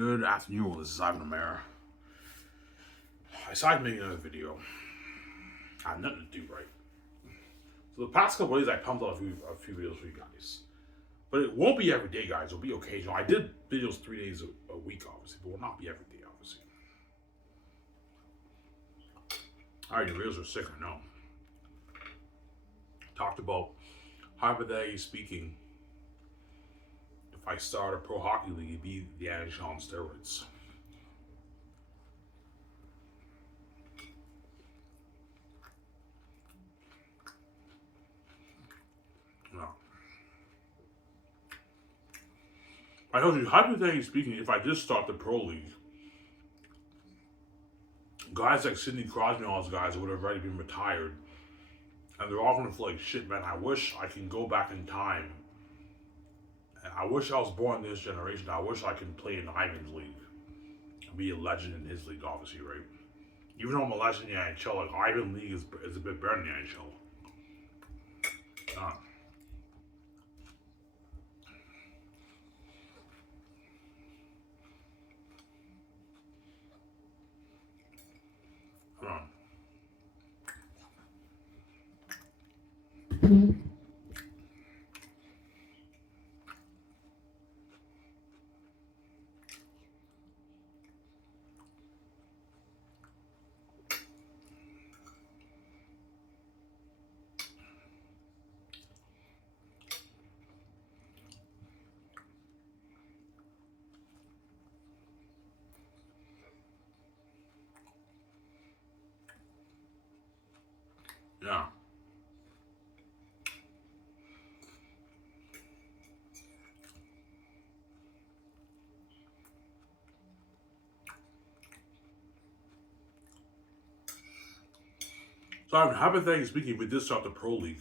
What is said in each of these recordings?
Good afternoon, this is Ivan O'Mara. I decided to make another video. I have nothing to do, right? So the past couple of days I pumped out a few videos for you guys. But it won't be every day, guys. It'll be occasional. I did videos 3 days a week, obviously, but it will not be every day, obviously. Alright, your videos are sick, I know. Talked about, hypothetically speaking, if I start a pro hockey league, it'd be the NHL on steroids. No. I told you, hypothetically speaking, if I just start the pro league, guys like Sidney Crosby and all those guys would have already been retired. And they're all gonna feel like shit, man. I wish I can go back in time. And I wish I was born in this generation. I wish I could play in Ivan's league. Be a legend in his league, obviously, right? Even though I'm a legend in the NHL, like Ivan League is a bit better than the NHL. Hold on. Yeah. So, hypothetically speaking, if we did start the pro league,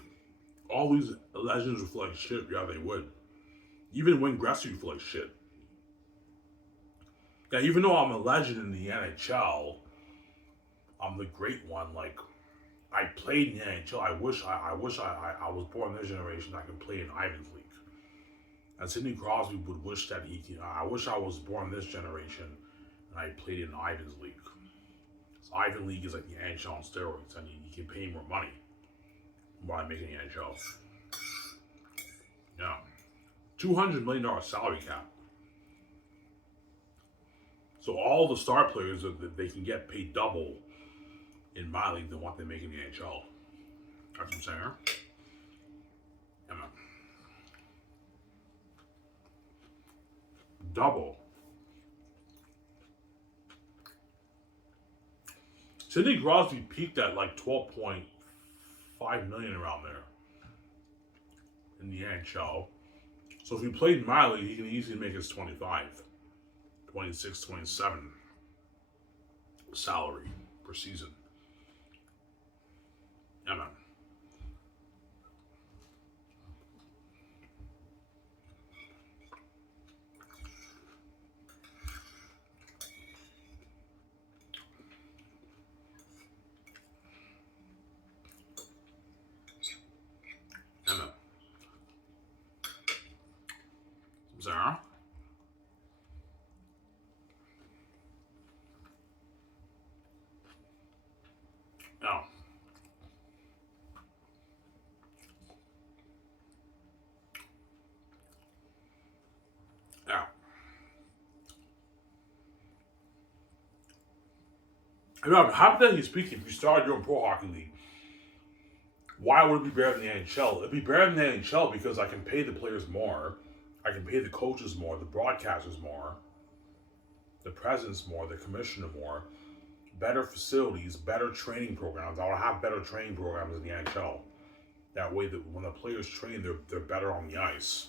all these legends would feel like shit. Yeah, they would. Even Wayne Gretzky would feel like shit. Yeah, even though I'm a legend in the NHL, I'm the great one. Like, I played in the NHL. I wish I was born in this generation. I could play in Ivan's league. And Sidney Crosby would wish that he can. I wish I was born in this generation and I played in Ivan's league. So Ivan League is like the NHL on steroids, and you can pay more money while making the NHL. Yeah, $200 million salary cap. So all the star players they can get paid double in my league than what they make in the NHL. That's what I'm saying. Yeah, man. Double. Sidney Crosby peaked at like 12.5 million around there in the NHL. So if he played in my league, he can easily make his 25, 26, 27 salary per season. Yeah, man. Yeah, man. Zara? Oh. Yeah. I mean, hypothetically speaking, if you started your own pro hockey league, why would it be better than the NHL? It'd be better than the NHL because I can pay the players more, I can pay the coaches more, the broadcasters more, the presidents more, the commissioner more, better facilities, better training programs. I would have better training programs in the NHL. That way, that when the players train, they're better on the ice.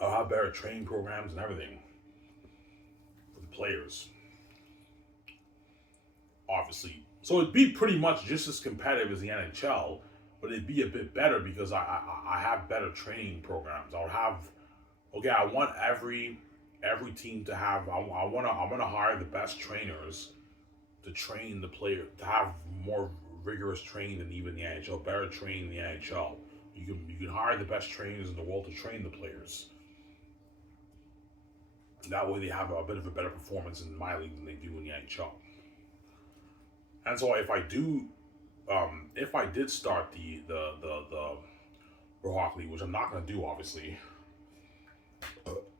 I'll have better training programs and everything for the players. Obviously, so it'd be pretty much just as competitive as the NHL, but it'd be a bit better because I have better training programs. I would have, okay, I want every team to have. I want to hire the best trainers to train the player, to have more rigorous training than even the NHL, better training than the NHL. You can hire the best trainers in the world to train the players. That way they have a bit of a better performance in my league than they do in the NHL. And so if I did start the Pro Hockey League, which I'm not gonna do, obviously.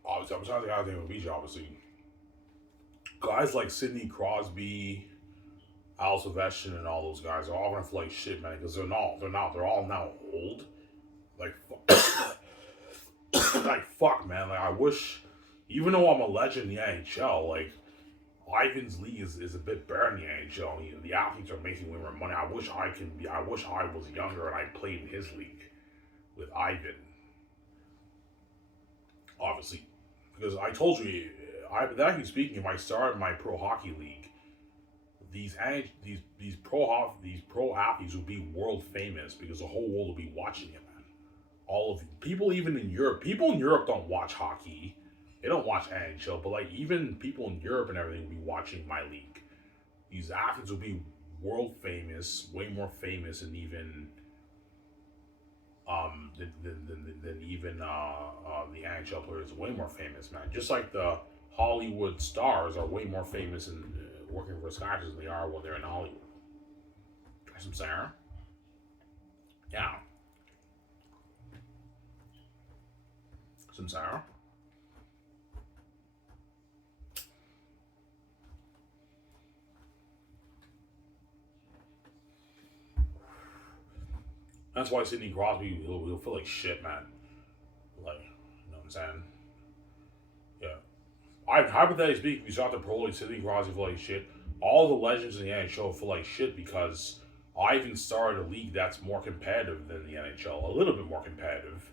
Obviously, I'm trying to think of the beach, obviously. Guys like Sidney Crosby, Al Ovechkin, and all those guys are all gonna feel like shit, man, because they're all now old. Like, like fuck, man. Like I wish, even though I'm a legend in the NHL, like Ivan's league is a bit better in the NHL. You know, the athletes are making way more money. I wish I wish I was younger and I played in his league with Ivan. Obviously, because I told you, actually speaking, if I started my pro hockey league, these pro athletes would be world famous because the whole world will be watching it, man. All of people, even in Europe, people in Europe don't watch hockey. They don't watch NHL, but like even people in Europe and everything will be watching my league. These athletes will be world famous, way more famous than even than even the NHL players. Way more famous, man. Just like the Hollywood stars are way more famous in working for Scotches than they are when they're in Hollywood. Try some Sarah. Yeah. Some Sarah. That's why Sidney Crosby he'll feel like shit, man. Like, you know what I'm saying? Yeah. Hypothetically speaking, if you start the pro league, Sidney Crosby feel like shit. All the legends in the NHL feel like shit because I even started a league that's more competitive than the NHL, a little bit more competitive.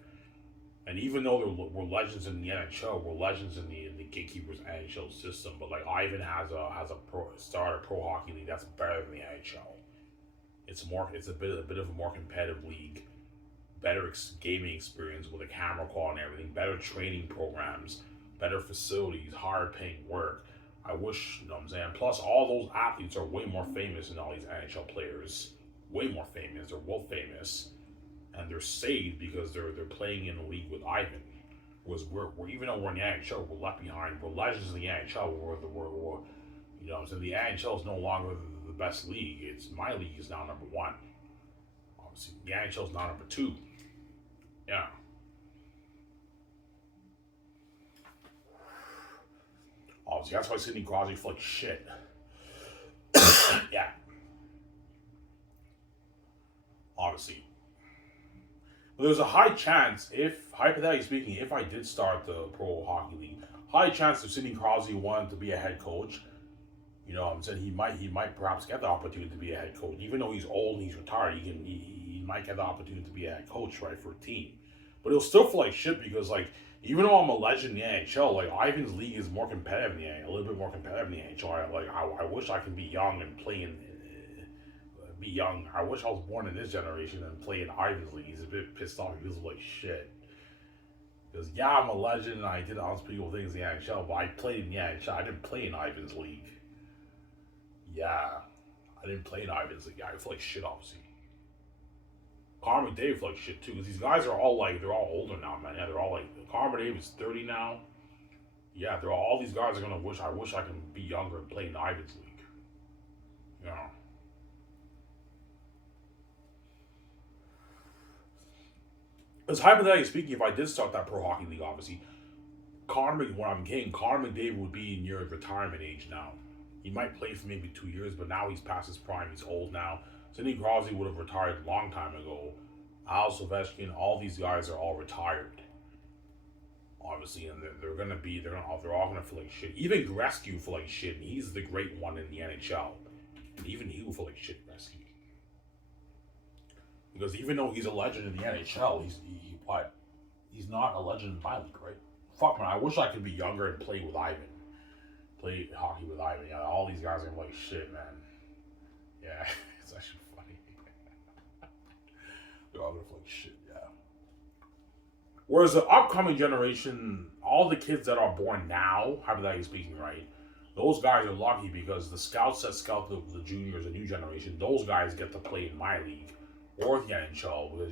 And even though we're legends in the NHL, we're legends in the Gatekeepers NHL system. But like Ivan has a pro hockey league that's better than the NHL. It's a bit of a more competitive league, better gaming experience with a camera quality and everything, better training programs, better facilities, higher paying work. I wish, you know what I'm saying. Plus, all those athletes are way more famous than all these NHL players. Way more famous. They're world famous, and they're saved because they're playing in a league with Ivan. Was we're even though we're in the NHL, we're left behind. We're legends in the NHL. We're you know what I'm saying. The NHL is no longer the best league. It's my league is now number one. Obviously, the NHL is now number two. Yeah. Obviously, that's why Sidney Crosby felt like shit. Yeah. Obviously. But there's a high chance, if, hypothetically speaking, if I did start the Pro Hockey League, high chance if Sidney Crosby wanted to be a head coach, you know what I'm saying, he might perhaps get the opportunity to be a head coach. Even though he's old and he's retired, he might get the opportunity to be a head coach, right, for a team. But he'll still feel like shit because, like, even though I'm a legend in the NHL, like, Ivan's league is more competitive in the NHL, a little bit more competitive in the NHL. I wish I could be young and play in, be young. I wish I was born in this generation and play in Ivan's league. He's a bit pissed off. He feels like shit. Because, yeah, I'm a legend and I did unspeakable things in the NHL, but I played in the NHL. I didn't play in Ivan's league. Yeah, I didn't play in Ivan's league. I feel like shit, obviously. Connor McDavid feel like shit too, because these guys are all like, they're all older now, man. Yeah, they're all like, Connor McDavid's 30 now. Yeah, all these guys are gonna I wish I can be younger and play in Ivan's league. You know. Because hypothetically speaking, if I did start that pro hockey league, obviously, Connor McDavid would be near retirement age now. He might play for maybe 2 years, but now he's past his prime. He's old now. Sidney Crosby would have retired a long time ago. Al Ovechkin, all these guys are all retired. Obviously, and they're all gonna feel like shit. Even Gretzky will feel like shit, and he's the great one in the NHL. And even he will feel like shit, Gretzky. Because even though he's a legend in the NHL, he's not a legend in my league, right? Fuck, man, I wish I could be younger and play with Ivan. Play hockey with Ivan. Yeah, all these guys are like shit, man. Yeah, it's actually funny. They're all gonna feel like shit, yeah. Whereas the upcoming generation, all the kids that are born now, hypothetically speaking, right? Those guys are lucky because the scouts that scout the juniors, the new generation, those guys get to play in my league or the NHL because,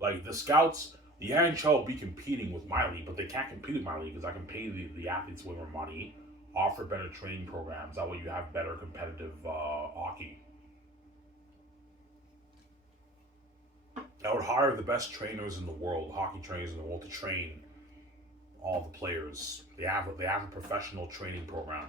like, the scouts, The NHL will be competing with my league, but they can't compete with my league because I can pay the athletes way more money, offer better training programs. That way you have better competitive hockey. I would hire the best trainers in the world, hockey trainers in the world, to train all the players. They have a professional training program,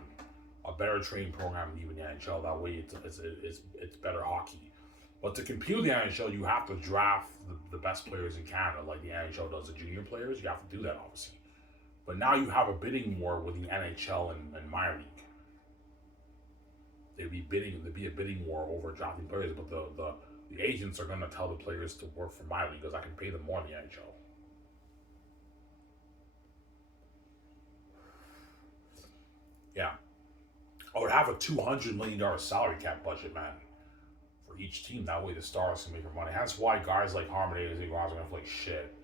a better training program than even the NHL. That way, it's better hockey. But to compete with the NHL, you have to draft the best players in Canada, like the NHL does the junior players. You have to do that, obviously. But now you have a bidding war with the NHL and minor league. There'd be a bidding war over drafting players, but the agents are going to tell the players to work for my league because I can pay them more than the NHL. Yeah. I would have a $200 million salary cap budget, man, for each team. That way the stars can make their money. That's why guys like Harmon and Guys are going to feel like shit.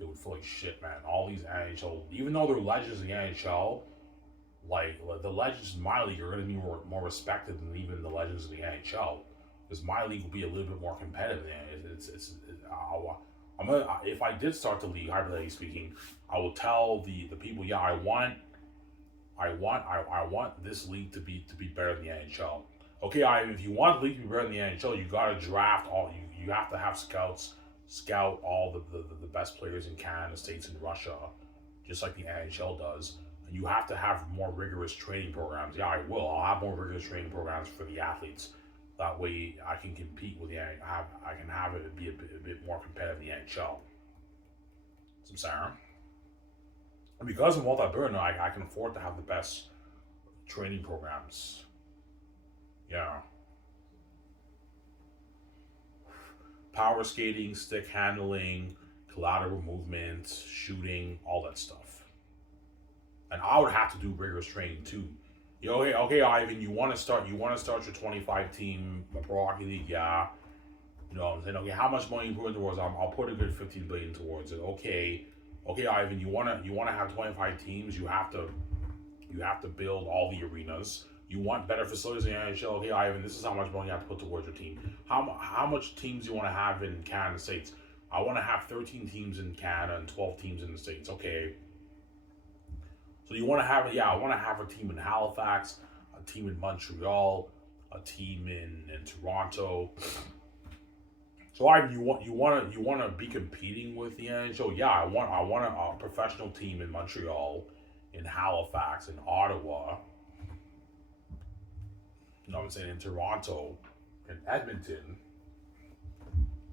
They would feel like shit, man. All these NHL, even though they're legends in the NHL, like the legends in my league are going to be more respected than even the legends in the NHL. Because my league will be a little bit more competitive. I'm gonna, if I did start the league, hypothetically speaking, I will tell the people, yeah, I want this league to be better than the NHL. Okay, if you want the league to be better than the NHL, you got to draft all. You have to have scouts scout all the best players in Canada, States, and Russia, just like the NHL does. And you have to have more rigorous training programs. Yeah, I will. I'll have more rigorous training programs for the athletes. That way, I can compete with the. I can have it be a bit more competitive in the NHL. Some Sarah. And because I'm multi-billionaire, I can afford to have the best training programs. Yeah. Power skating, stick handling, collateral movement, shooting, all that stuff. And I would have to do rigorous training too. Okay, Ivan, you want to start your 25 team pro hockey league, yeah. You know what I'm saying? Okay, how much money you put towards? I'll put a good 15 billion towards it. Okay, Ivan, you wanna have 25 teams. You have to build all the arenas. You want better facilities in the NHL. Okay, Ivan, this is how much money you have to put towards your team. How much teams you want to have in Canada and the States? I want to have 13 teams in Canada and 12 teams in the States. Okay. So you want to have, I want to have a team in Halifax, a team in Montreal, a team in Toronto. So Ivan, you want to be competing with the NHL? Yeah, I want a professional team in Montreal, in Halifax, in Ottawa. You know what I'm saying? In Toronto, in Edmonton.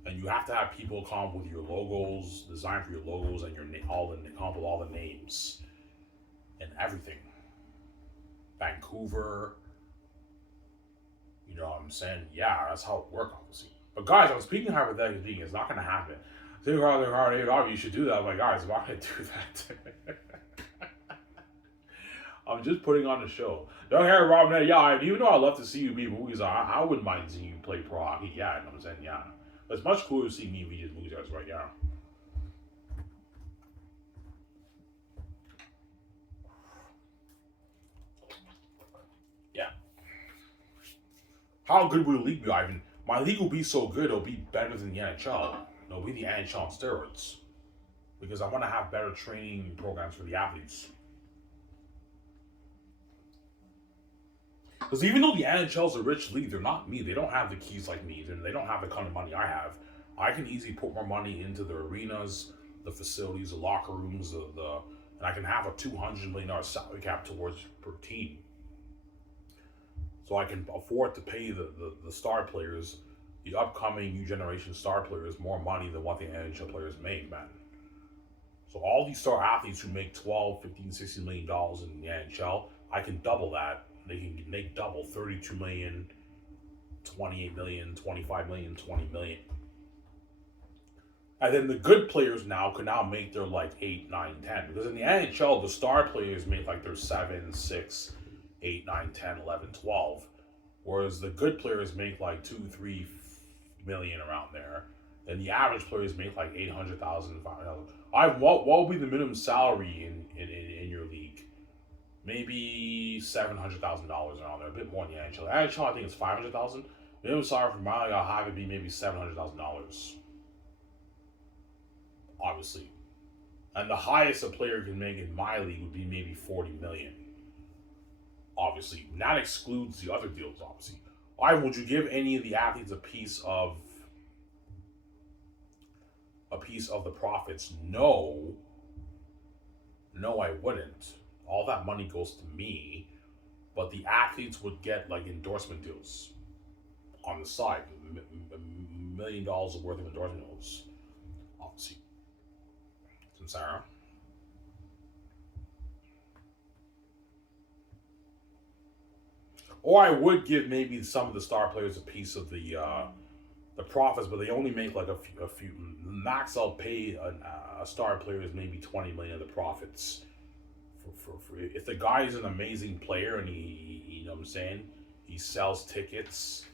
And you have to have people come up with your logos, design for your logos, and come up with all the names and everything. Vancouver. You know what I'm saying? Yeah, that's how it works, obviously. But guys, I'm speaking hypothetically speaking, it's not going to happen. So you should do that. I'm like, guys, I'm not going to do that. I'm just putting on the show. Don't hear Rob, yeah, even though I love to see you be movies, I wouldn't mind seeing you play pro hockey. Yeah, you know what I'm saying? Yeah. But it's much cooler to see me be just movies right now. Yeah. How good will the league be, Ivan? My league will be so good, it'll be better than the NHL. It'll be the NHL on steroids. Because I want to have better training programs for the athletes. Because even though the NHL's a rich league, they're not me. They don't have the keys like me. They don't have the kind of money I have. I can easily put more money into the arenas, the facilities, the locker rooms, and I can have a $200 million salary cap towards per team. So I can afford to pay the star players, the upcoming new generation star players, more money than what the NHL players make, man. So all these star athletes who make $12, $15, $16 million in the NHL, I can double that. They can make double 32 million, 28 million, 25 million, 20 million. And then the good players now can now make their like 8, 9, 10. Because in the NHL, the star players make like their 7, 6, 8, 9, 10, 11, 12. Whereas the good players make like 2, 3 million around there. And the average players make like 800,000, 500,000. What will be the minimum salary in your league? Maybe $700,000 around there, a bit more than the NHL. The NHL, I think it's $500,000. Minimum salary for my league, I'll have it be maybe $700,000. obviously. And the highest a player can make in my league would be maybe 40 million. Obviously, and that excludes the other deals. Obviously, why would you give any of the athletes a piece of the profits? No, no, I wouldn't. All that money goes to me, but the athletes would get like endorsement deals on the side, $1 million worth of endorsement deals. Obviously, from Sarah. Or I would give maybe some of the star players a piece of the profits, but they only make like a few. Max, I'll pay a star player is maybe 20 million of the profits. For if the guy is an amazing player and he you know what I'm saying, he sells tickets.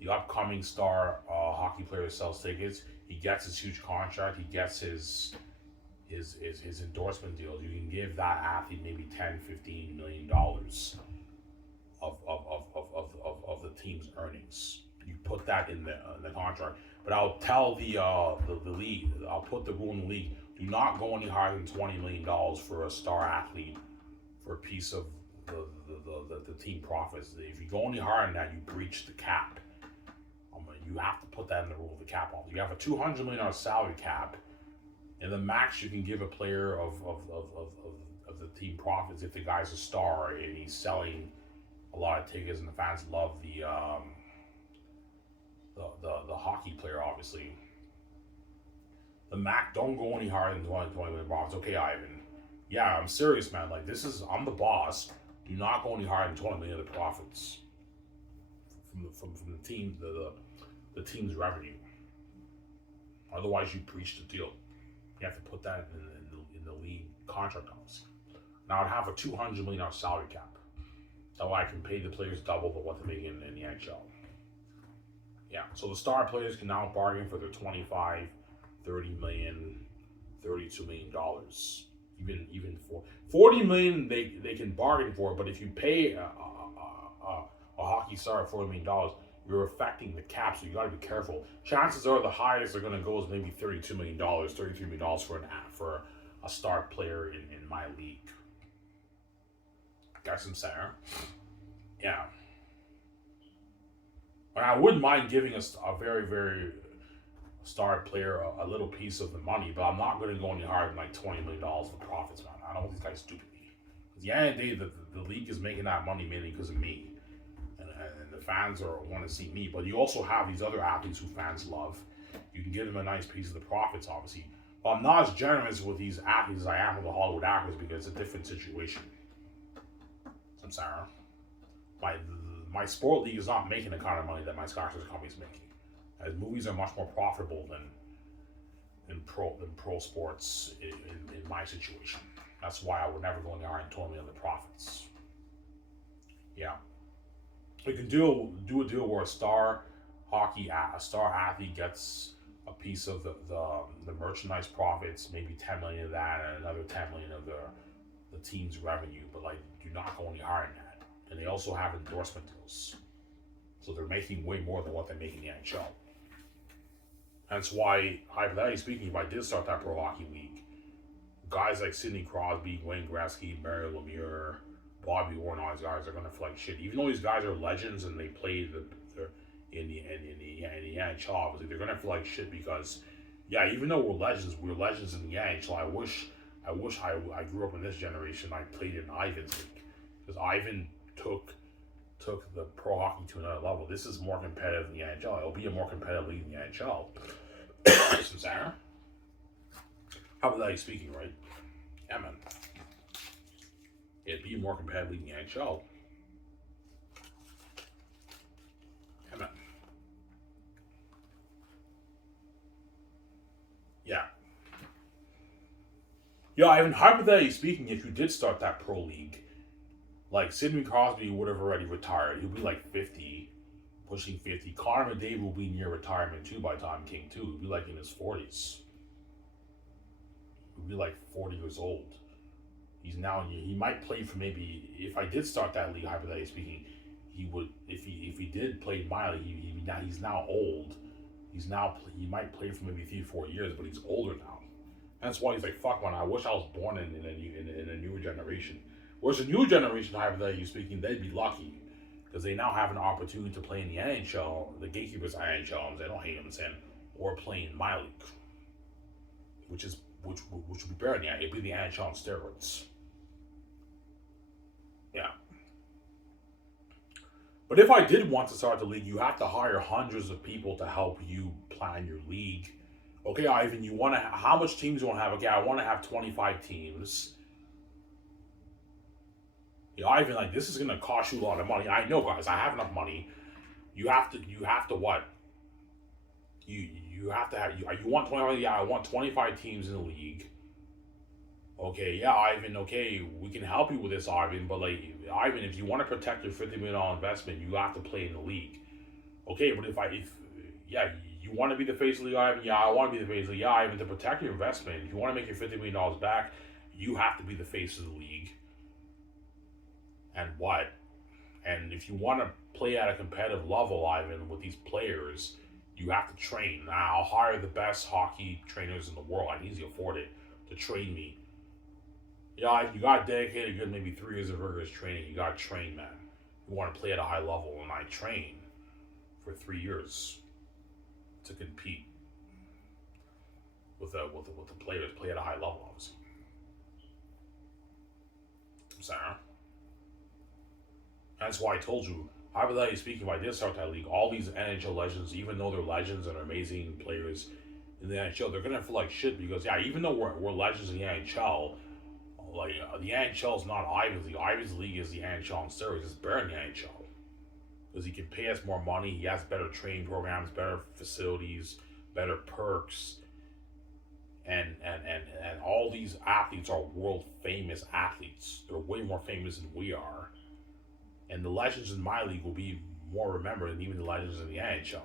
The upcoming star hockey player sells tickets. He gets his huge contract. He gets his endorsement deals. You can give that athlete maybe 10, $15 million of the team's earnings. You put that in the contract. But I'll tell the league, I'll put the rule in the league, do not go any higher than $20 million for a star athlete for a piece of the team profits. If you go any higher than that, you breach the cap. You have to put that in the rule of the cap. You have a $200 million salary cap, and the max you can give a player of the team profits if the guy's a star and he's selling a lot of tickets and the fans love the hockey player. Obviously, the max don't go any higher than 20 million bucks. Okay, Ivan. Yeah, I'm serious, man. Like I'm the boss. Do not go any higher than 20 million of the profits from the team the team's revenue. Otherwise, you breach the deal. You have to put that in the league contract office. Now, I'd have a $200 million salary cap. That way I can pay the players double what they make in the NHL. Yeah, so the star players can now bargain for their 25, 30 million, $32 million. Even for 40 million, they can bargain for it. But if you pay a hockey star $40 million, you're affecting the cap, so you got to be careful. Chances are the highest they're going to go is maybe $32 million, $33 million for a star player in my league. Got some center. Yeah. And I wouldn't mind giving a very, very star player a little piece of the money, but I'm not going to go any higher than like $20 million of profits, man. I don't want these guys stupid. Because at the end of the day, the league is making that money mainly because of me. And the fans want to see me. But you also have these other athletes who fans love. You can give them a nice piece of the profits, obviously. But I'm not as generous with these athletes as I am with the Hollywood actors because it's a different situation. I'm sorry. My sport league is not making the kind of money that my scholarship company is making. As movies are much more profitable than pro sports in my situation. That's why I would never go in the higher than 20 million of the profits. Yeah. We can do a deal where a star athlete gets a piece of the merchandise profits, maybe 10 million of that, and another 10 million of the team's revenue. But like, do not go any higher than that. And they also have endorsement deals, so they're making way more than what they make in the NHL. That's why, hypothetically speaking, if I did start that pro hockey league, guys like Sidney Crosby, Wayne Gretzky, Mario Lemieux, Bobby Orr, all these guys are gonna feel like shit. Even though these guys are legends and they played in the NHL, obviously they're gonna feel like shit because, yeah, even though we're legends in the NHL. I wish I grew up in this generation. I played in Ivan's league because Ivan took the pro hockey to another level. This is more competitive than the NHL. It'll be a more competitive league than the NHL. Sarah? How about that speaking, right? Yeah, man. It'd be a more competitive league than the NHL. Yeah, man. Yeah. Yeah, Ivan, hypothetically speaking, if you did start that pro league, like Sidney Crosby would have already retired. He'll be like 50, pushing 50. Connor McDavid will be near retirement too by the time King too. He'll be like in his 40s. He'll be like 40 years old. He might play for maybe, if I did start that league, hypothetically speaking, he would, if he did play in my league, he's now old. He might play for maybe 3 or 4 years, but he's older now. That's why he's like, fuck man, I wish I was born in a newer generation. Whereas a newer generation, hypothetically speaking, they'd be lucky because they now have an opportunity to play in the NHL, the Gatekeepers NHL, they don't hate them saying, or play in my league, which would be better. Yeah, it'd be the NHL on steroids. Yeah. But if I did want to start the league, you have to hire hundreds of people to help you plan your league. Okay, Ivan, you want to? How much teams you want to have? Okay, I want to have 25 teams. Yeah, Ivan, like this is gonna cost you a lot of money. I know, guys. I have enough money. You have to. You have to what? You have to have. You want 25? Yeah, I want 25 teams in the league. Okay, yeah, Ivan. Okay, we can help you with this, Ivan. But like, Ivan, if you want to protect your $50 million investment, you have to play in the league. Okay, but if yeah, you want to be the face of the league, Ivan? Yeah, I want to be the face of the league. Yeah, Ivan, to protect your investment, if you want to make your $50 million back, you have to be the face of the league. And what? And if you want to play at a competitive level, Ivan, with these players, you have to train. Now, I'll hire the best hockey trainers in the world. I can easily afford it to train me. Yeah, if you got dedicated good maybe 3 years of rigorous training, you got to train, man. You want to play at a high level, and I train for 3 years to compete with the players, play at a high level, obviously. Sarah. That's why I told you, hypothetically speaking, if I did start that league, all these NHL legends, even though they're legends and are amazing players in the NHL, they're gonna feel like shit because yeah, even though we're legends in the NHL, like the NHL is not Ivan's league. Ivan's league is the NHL on steroids. It's better than the NHL because he can pay us more money. He has better training programs, better facilities, better perks, and all these athletes are world famous athletes. They're way more famous than we are. And the legends in my league will be more remembered than even the legends in the NHL.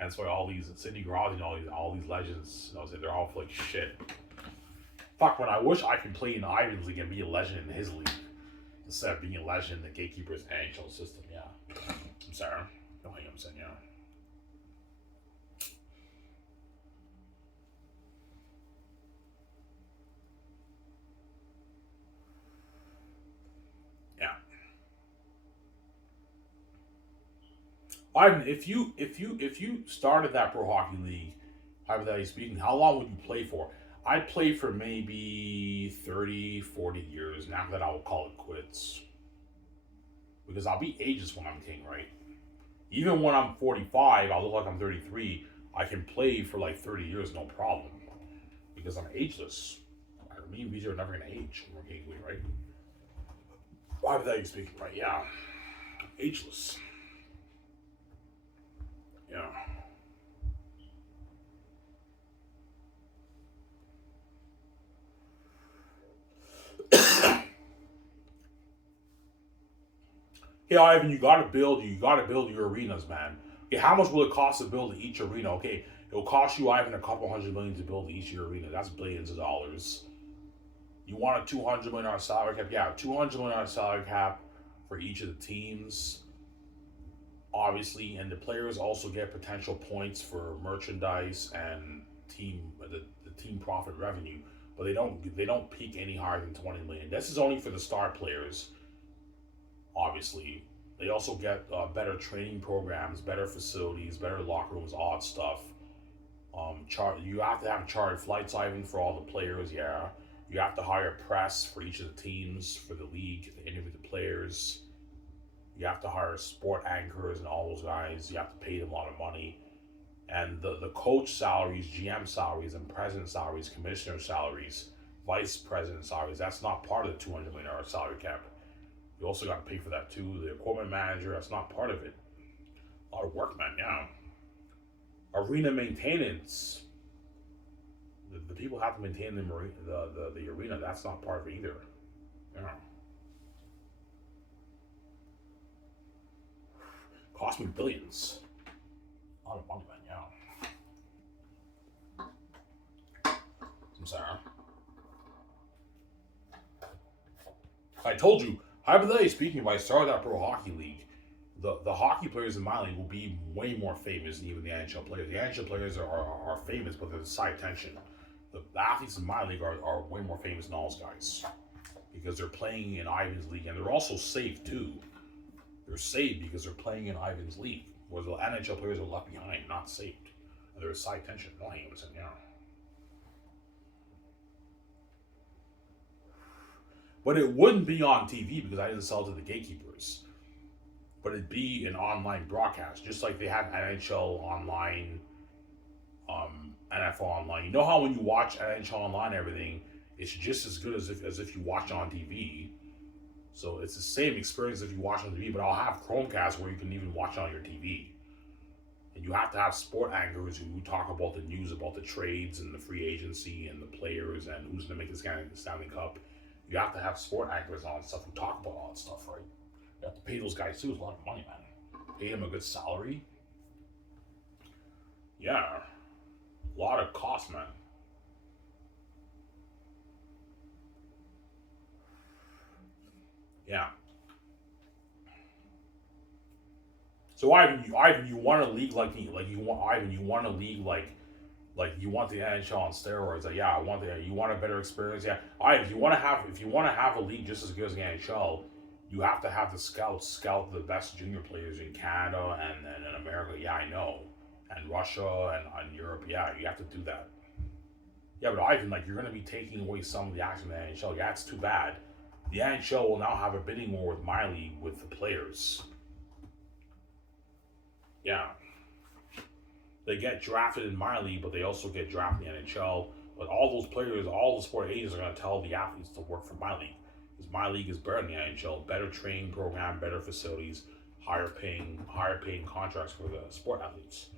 And that's why all these Sidney Crosby and all these legends, they're all like shit. Fuck, man, I wish I could play in Ivan's league and be a legend in his league instead of being a legend in the Gatekeepers NHL system. Yeah, I'm sorry. Don't hang up, saying yeah. Ivan, if you started that pro hockey league, hypothetically speaking, how long would you play for? I'd play for maybe 30, 40 years, and after that I will call it quits. Because I'll be ageless when I'm king, right? Even when I'm 45, I'll look like I'm 33. I can play for like 30 years, no problem. Because I'm ageless. Me and VJ are never going to age when we're king, right? Hypothetically speaking, right? Yeah. Ageless. Yeah. Hey Ivan, you gotta build your arenas, man. Okay, how much will it cost to build each arena? Okay, it'll cost you, Ivan, a couple $100 million to build each of your arena. That's billions of dollars. You want a $200 million salary cap? Yeah, $200 million salary cap for each of the teams. Obviously, and the players also get potential points for merchandise and the team profit revenue, but they don't peak any higher than 20 million. This is only for the star players. Obviously, they also get better training programs, better facilities, better locker rooms, all that stuff. You have to have chartered flights, Ivan, for all the players. Yeah, you have to hire press for each of the teams for the league to interview the players. You have to hire sport anchors and all those guys. You have to pay them a lot of money. And the coach salaries, GM salaries, and president salaries, commissioner salaries, vice president salaries, that's not part of the $200 million salary cap. You also got to pay for that too. The equipment manager, that's not part of it. A lot of work, man, yeah. Arena maintenance. The people have to maintain the arena. That's not part of it either. Yeah. Cost me billions. A lot of money, man, yeah. I'm sorry. I told you, hypothetically speaking, if I started that pro hockey league, the hockey players in my league will be way more famous than even the NHL players. The NHL players are famous, but they're side attention. The athletes in my league are way more famous than all those guys because they're playing in Ivan's league, and they're also safe too. They're saved because they're playing in Ivan's league, whereas the NHL players are left behind, not saved. And there's side tension. No, hang on, yeah. But it wouldn't be on TV because I didn't sell to the gatekeepers. But it'd be an online broadcast, just like they have NHL online, NFL online. You know how when you watch NHL online, everything it's just as good as if you watch it on TV. So it's the same experience if you watch on TV, but I'll have Chromecast where you can even watch it on your TV. And you have to have sport anchors who talk about the news, about the trades and the free agency and the players and who's going to make this guy the Stanley Cup. You have to have sport anchors on stuff who talk about all that stuff, right? You have to pay those guys too. It's a lot of money, man. Pay them a good salary. Yeah. A lot of cost, man. Yeah. So Ivan, you want a league like me? Like you want Ivan, you want a league like you want the NHL on steroids? Like yeah, I want the. You want a better experience? Yeah, Ivan, if you want to have a league just as good as the NHL, you have to have the scouts scout the best junior players in Canada and in America. Yeah, I know, and Russia and Europe. Yeah, you have to do that. Yeah, but Ivan, like you're going to be taking away some of the action of the NHL. Yeah, it's too bad. The NHL will now have a bidding war with my league with the players. Yeah. They get drafted in my league, but they also get drafted in the NHL. But all those players, all the sport agents are going to tell the athletes to work for my league. Because my league is better than the NHL. Better training program, better facilities, higher paying contracts for the sport athletes.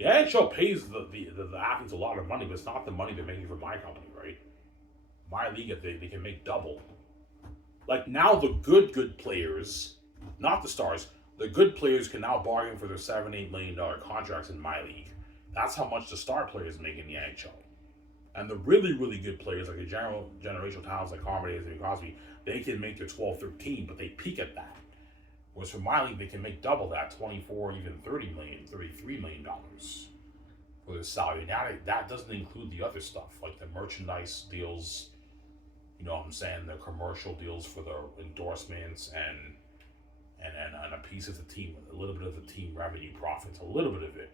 The NHL pays the athletes a lot of money, but it's not the money they're making for my company, right? My league, they can make double. Like now the good players, not the stars, the good players can now bargain for their $7-8 million contracts in my league. That's how much the star players make in the NHL. And the really good players, like the generational talents like Carmen and Crosby, they can make their 12-13, but they peak at that. Whereas for my league, they can make double that, 24, even $33 million for their salary. That doesn't include the other stuff, like the merchandise deals, you know what I'm saying, the commercial deals for the endorsements and a piece of the team, a little bit of the team revenue profits, a little bit of it.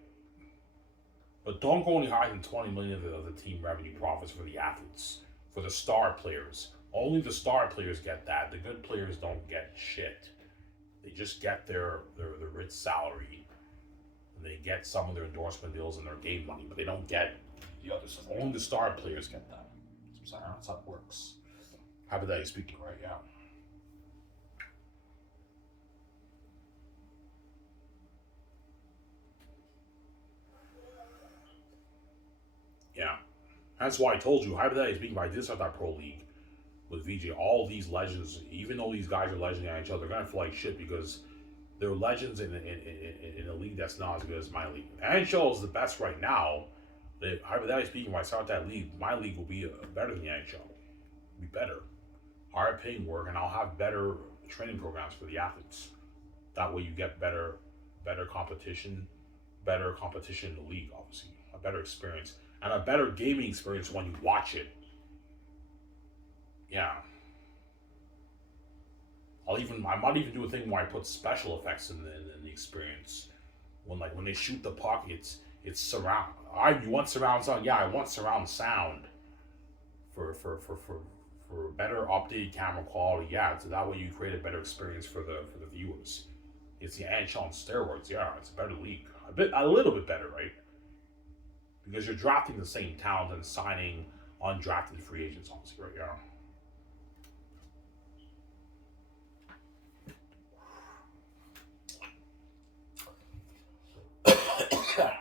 But don't go any higher than 20 million of the team revenue profits for the athletes, for the star players. Only the star players get that. The good players don't get shit. They just get their rich salary, and they get some of their endorsement deals and their game money, but they don't get the other stuff. Only the star players get that. So that's how it works. Hypothetically speaking, right? Yeah. Yeah. That's why I told you, hypothetically speaking, if I did start that pro league with VJ, all these legends, even though these guys are legends in the NHL, they're going to feel like shit because they're legends in a league that's not as good as my league. NHL is the best right now. Hypothetically speaking, when I start that league, my league will be better than the NHL. It'll be better. Higher paying work, and I'll have better training programs for the athletes. That way you get better competition in the league, obviously. A better experience. And a better gaming experience when you watch it. Yeah. I might even do a thing where I put special effects in the experience. When they shoot the puck, it's surround. You want surround sound? Yeah, I want surround sound. For better updated camera quality. Yeah, so that way you create a better experience for the viewers. It's the NHL on steroids. Yeah, it's a better league. A little bit better, right? Because you're drafting the same talent and signing undrafted free agents, honestly, right? Yeah. Yeah.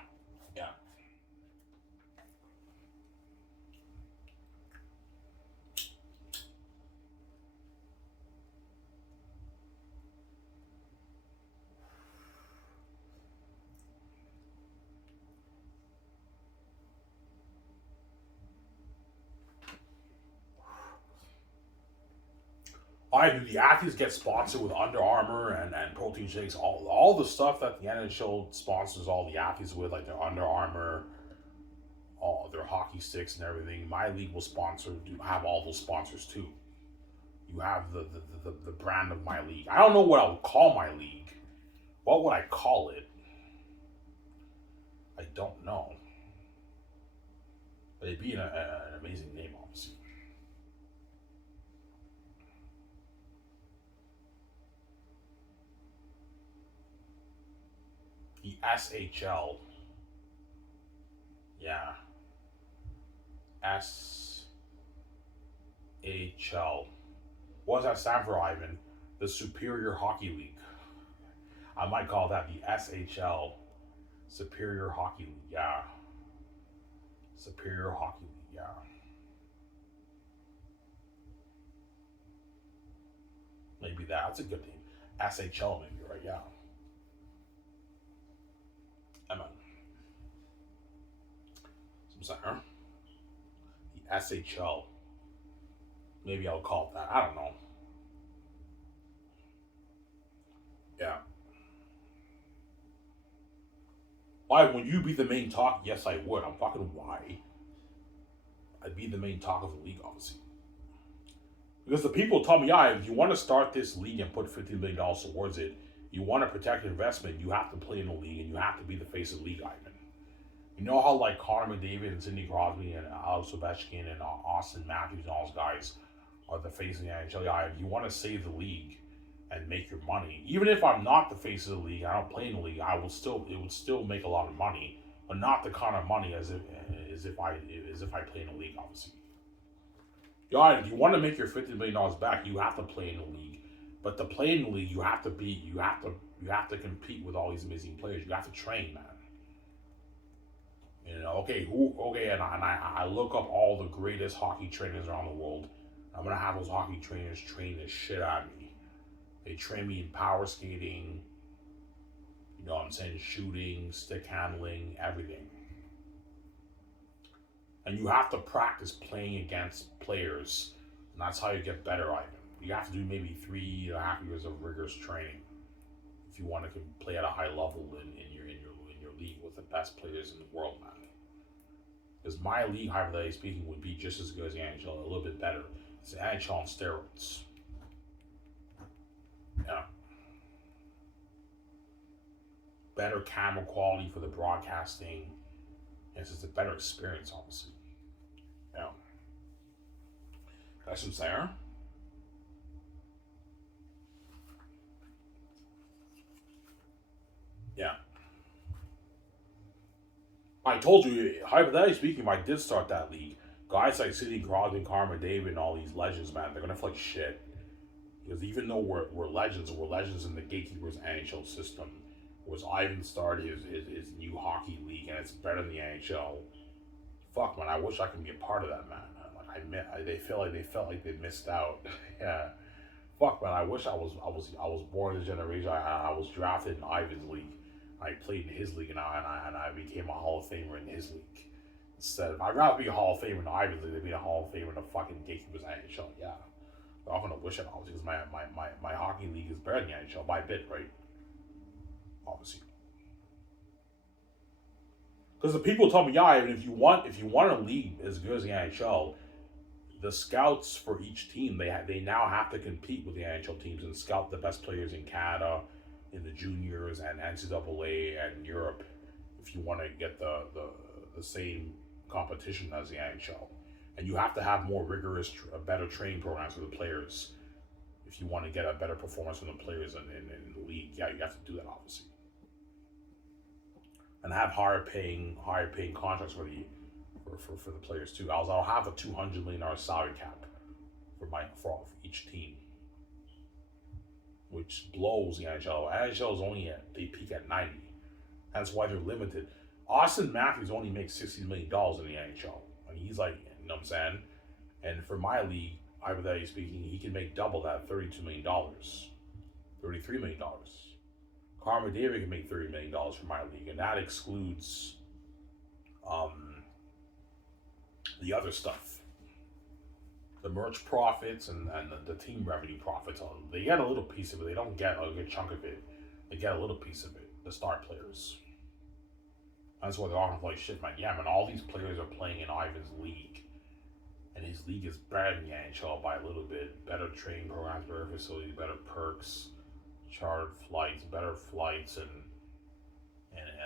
The athletes get sponsored with Under Armour and protein shakes, all the stuff that the NHL sponsors all the athletes with, like their Under Armour, all their hockey sticks and everything. My league will have all those sponsors too. You have the brand of my league. I don't know what I would call my league. What would I call it? I don't know. But it'd be an amazing name, obviously. The SHL. Yeah. SHL. What does that stand for, Ivan? The Superior Hockey League. I might call that the SHL. Superior Hockey League, yeah. Superior Hockey League, yeah. Maybe that's a good name. SHL, maybe, right? Yeah. Emma. Some center. The SHL. Maybe I'll call it that. I don't know. Yeah. Why? Would you be the main talk? Yes, I would. I'm fucking why. I'd be the main talk of the league, obviously. Because the people tell me, yeah, if you want to start this league and put $15 million towards it, you want to protect your investment, you have to play in the league and you have to be the face of the league, Ivan. You know how like Connor McDavid and Sidney Crosby and Alex Ovechkin and Austin Matthews and all those guys are the face of the NHL? Yeah, if you want to save the league and make your money, even if I'm not the face of the league, I don't play in the league, it would still make a lot of money, but not the kind of money as if I play in the league, obviously. Yeah, if you want to make your $50 million back, you have to play in the league. But to play in the league, you have to compete with all these amazing players. You have to train, man. You know, and I look up all the greatest hockey trainers around the world. I'm gonna have those hockey trainers train the shit out of me. They train me in power skating, you know what I'm saying, shooting, stick handling, everything. And you have to practice playing against players, and that's how you get better, Ivan. You have to do maybe 3.5 years of rigorous training if you want to play at a high level in your league with the best players in the world, man. Because my league, hypothetically speaking, would be just as good as the NHL, a little bit better. It's the NHL on steroids. Yeah. Better camera quality for the broadcasting. It's just a better experience, obviously. Yeah. That's what I'm saying. Yeah. I told you, hypothetically speaking, if I did start that league, guys like Sidney Crosby, Connor McDavid, and all these legends, man, they're gonna feel like shit. Because even though we're legends in the Gatekeepers NHL system, whereas Ivan started his new hockey league and it's better than the NHL. Fuck, man, I wish I could be a part of that, man. Like they felt like they missed out. Yeah. Fuck, man, I wish I was born in this generation. I was drafted in Ivan's league. I played in his league and I became a Hall of Famer in his league. Instead of, I'd rather be a Hall of Famer in Ivan's league than be a Hall of Famer in the fucking Gatekeepers NHL. Yeah. But I'm gonna wish it obviously because my hockey league is better than the NHL by a bit, right? Obviously. Because the people tell me, yeah, even if you want a league as good as the NHL, the scouts for each team they now have to compete with the NHL teams and scout the best players in Canada, in the juniors and NCAA and Europe, if you want to get the same competition as the NHL. And you have to have more rigorous, better training programs for the players if you want to get a better performance from the players in the league. Yeah, you have to do that, obviously. And have higher paying contracts for the players too. I'll have a $200 million salary cap for each team, which blows the NHL. NHL is only they peak at 90. That's why they're limited. Austin Matthews only makes $60 million in the NHL, and he's like, you know what I'm saying. And for my league, hypothetically speaking, he can make double that, $32 million, $33 million. Connor McDavid can make $30 million for my league, and that excludes the other stuff. The merch profits and the team revenue profits. They get a little piece of it. They don't get a good chunk of it. They get a little piece of it, the star players. That's why they're all gonna play shit, man. Yeah, man, all these players are playing in Ivan's league. And his league is better than the NHL by a little bit. Better training programs, better facilities, better perks, chartered flights, better flights, and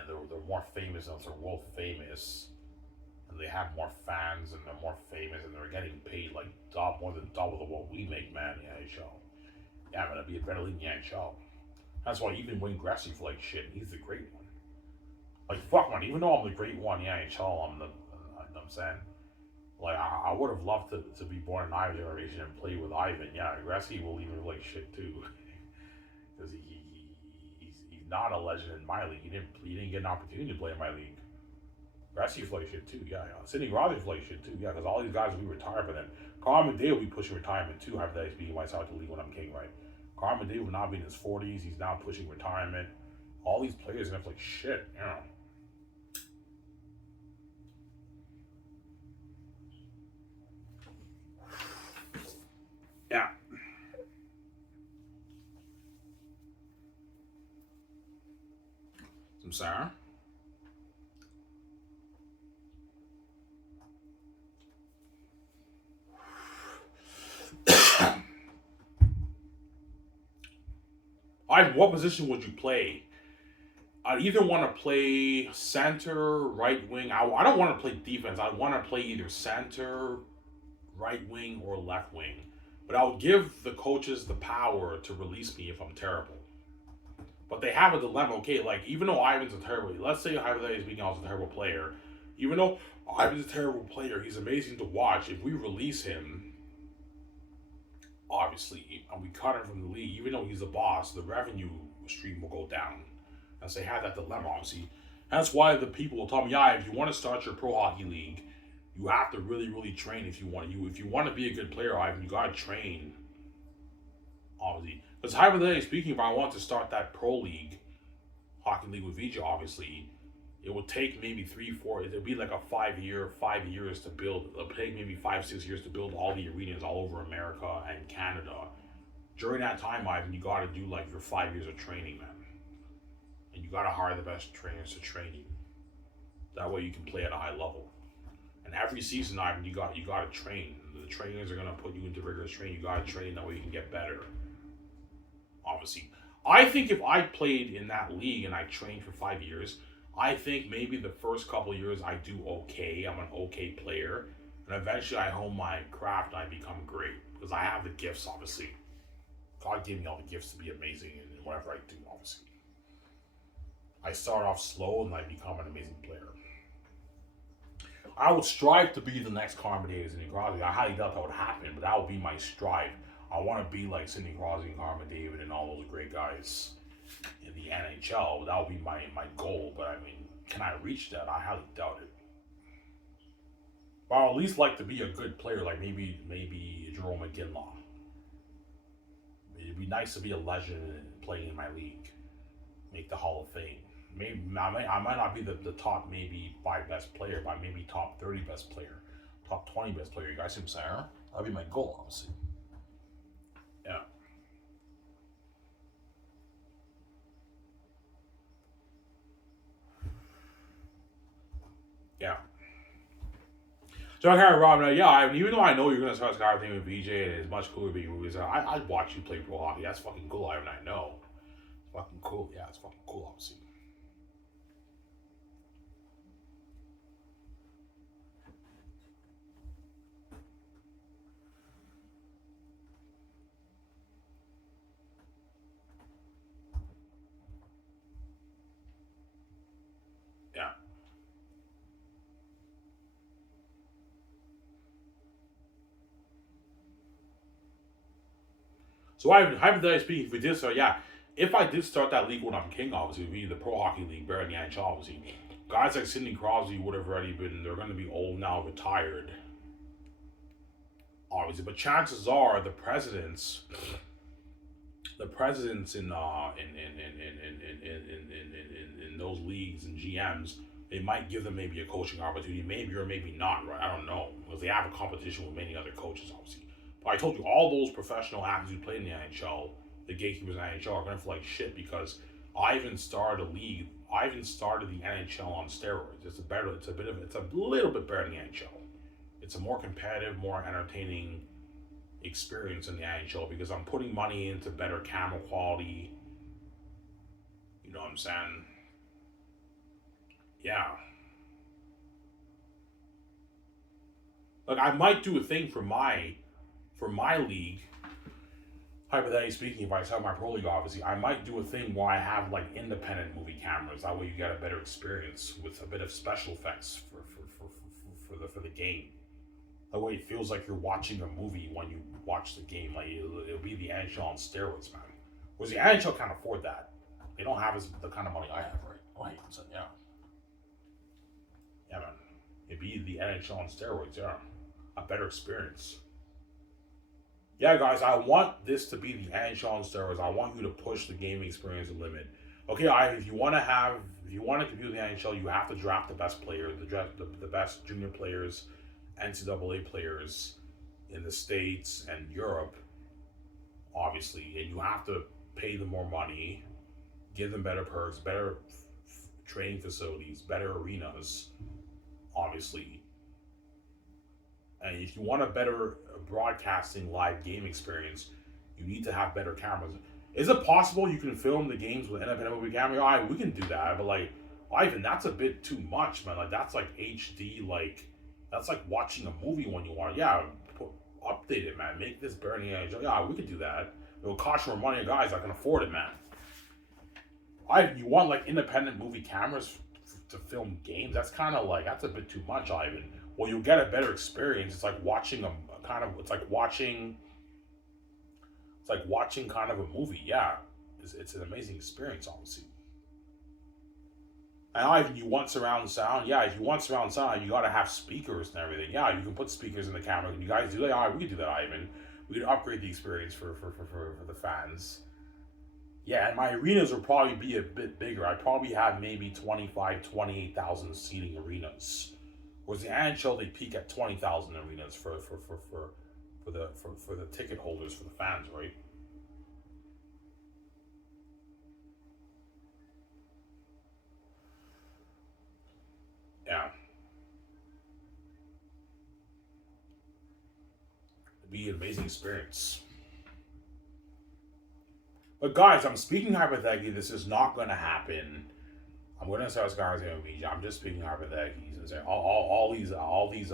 they're more famous and they're world famous. And they have more fans and they're more famous and they're getting paid like more than double of what we make, man, in the NHL. Yeah, man, it'd be a better league in the NHL. That's why even Wayne Gretzky for like shit, he's the great one. Like fuck man, even though I'm the great one in the NHL, I'm the you know what I'm saying? Like I would have loved to be born in Ivan's generation and play with Ivan. Yeah, Gretzky will even like shit too. Because he's not a legend in my league. He didn't get an opportunity to play in my league. Gretzky play shit too, yeah. Sidney Crosby play shit too, yeah. Because all these guys will be retired, but then Carl McDavid will be pushing retirement too. After that, he might start the league when I'm king, right? Carl McDavid will now be in his 40s. He's now pushing retirement. All these players are gonna play shit, you know. Yeah. Some Sarah. What position would you play? I either want to play center, right wing. I don't want to play defense. I want to play either center, right wing, or left wing. But I would give the coaches the power to release me if I'm terrible. But they have a dilemma. Okay, like even though Ivan's a terrible, let's say hypothetically speaking, I was a terrible player. Even though Ivan's a terrible player, he's amazing to watch. If we release him, obviously, and we cut him from the league, even though he's the boss, the revenue stream will go down. And so they have that dilemma, obviously. That's why the people will tell me, yeah, if you want to start your pro hockey league, you have to really, really train if you want to. If you want to be a good player, Ivan, you gotta train. Obviously, because hypothetically speaking, if I want to start that pro league, hockey league with VJ, obviously, it would take maybe 3-4. It'd be like a 5 years to build. It'll take maybe 5-6 years to build all the arenas all over America and Canada. During that time, Ivan, you gotta do like your 5 years of training, man. And you gotta hire the best trainers to train you. That way you can play at a high level. And every season, Ivan, you gotta train. The trainers are gonna put you into rigorous training. You gotta train that way you can get better. Obviously, I think if I played in that league and I trained for 5 years, I think maybe the first couple of years I do okay. I'm an okay player, and eventually I hone my craft and I become great because I have the gifts. Obviously, God gave me all the gifts to be amazing in whatever I do. Obviously, I start off slow and I become an amazing player. I would strive to be the next Carmen Davis and Crosby. I highly doubt that would happen, but that would be my strive. I want to be like Sidney Crosby and Carmen David and all those great guys in the NHL. That would be my goal. But I mean, can I reach that? I highly doubt it. But I'd at least like to be a good player, like maybe Jerome McGinley. It'd be nice to be a legend and play in my league, make the Hall of Fame. Maybe I might not be the top maybe 5 best player, but maybe top 30 best player, top 20 best player. You guys see what I'm saying? That'd be my goal, obviously. Yeah. Yeah. So I kind of Rob, yeah, even though I know you're gonna start skydiving with VJ and it's much cooler being movies, I'd watch you play pro hockey. That's fucking cool. I know. It's fucking cool. Yeah, it's fucking cool, obviously. Yeah. So hypothetically speaking, if we did start, yeah, if I did start that league when I'm king, obviously, it would be the pro hockey league, better than the NHL, obviously. Guys like Sidney Crosby would have already been, they're going to be old now, retired, obviously. But chances are the presidents in those leagues and GMs, they might give them maybe a coaching opportunity, maybe or maybe not, right? I don't know, because they have a competition with many other coaches, obviously. But I told you, all those professional athletes who play in the NHL, the gatekeepers in the NHL, are going to feel like shit because Ivan started a league Ivan started the NHL on steroids. It's a little bit better than the NHL. It's a more competitive, more entertaining experience in the NHL because I'm putting money into better camera quality. You know what I'm saying? Yeah. Like I might do a thing for my league. Hypothetically speaking, if I sell my pro league, obviously, I might do a thing where I have like independent movie cameras. That way, you get a better experience with a bit of special effects for the game. That way, it feels like you're watching a movie when you watch the game. Like it'll be the NHL on steroids, man. Whereas the NHL can't afford that. They don't have the kind of money I have, right? Oh, hey, so, yeah, yeah, man. It'd be the NHL on steroids, yeah. A better experience. Yeah, guys, I want this to be the NHL on steroids. I want you to push the gaming experience to the limit. Okay, if you want to compete with the NHL, you have to draft the best players, the best junior players, NCAA players in the States and Europe, obviously, and you have to pay them more money, give them better perks, better training facilities, better arenas, obviously. And if you want a better broadcasting live game experience, you need to have better cameras. Is it possible you can film the games with an independent movie camera? All right, we can do that, but like, Ivan, that's a bit too much, man. Like that's like HD, like that's like watching a movie when you want. Yeah, update it, man. Make this better than the NHL. Yeah, we could do that. It'll cost more money, guys. I can afford it, man. Ivan, you want like independent movie cameras to film games? That's kind of like that's a bit too much, Ivan. Well, you'll get a better experience. It's like watching it's like watching kind of a movie. Yeah, it's an amazing experience, obviously. And Ivan, you want surround sound? Yeah, if you want surround sound, you got to have speakers and everything. Yeah, you can put speakers in the camera. Can you guys do that? All right, we can do that, Ivan. We can upgrade the experience for the fans. Yeah, and my arenas will probably be a bit bigger. I probably have maybe 28,000 seating arenas. Whereas the NHL, they peak at 20,000 arenas for the ticket holders, for the fans, right? Yeah, it'd be an amazing experience. But guys, I'm speaking hypothetically. This is not going to happen. I'm going to start guys in Beach. I'm just speaking hypothetically. And saying all these hockey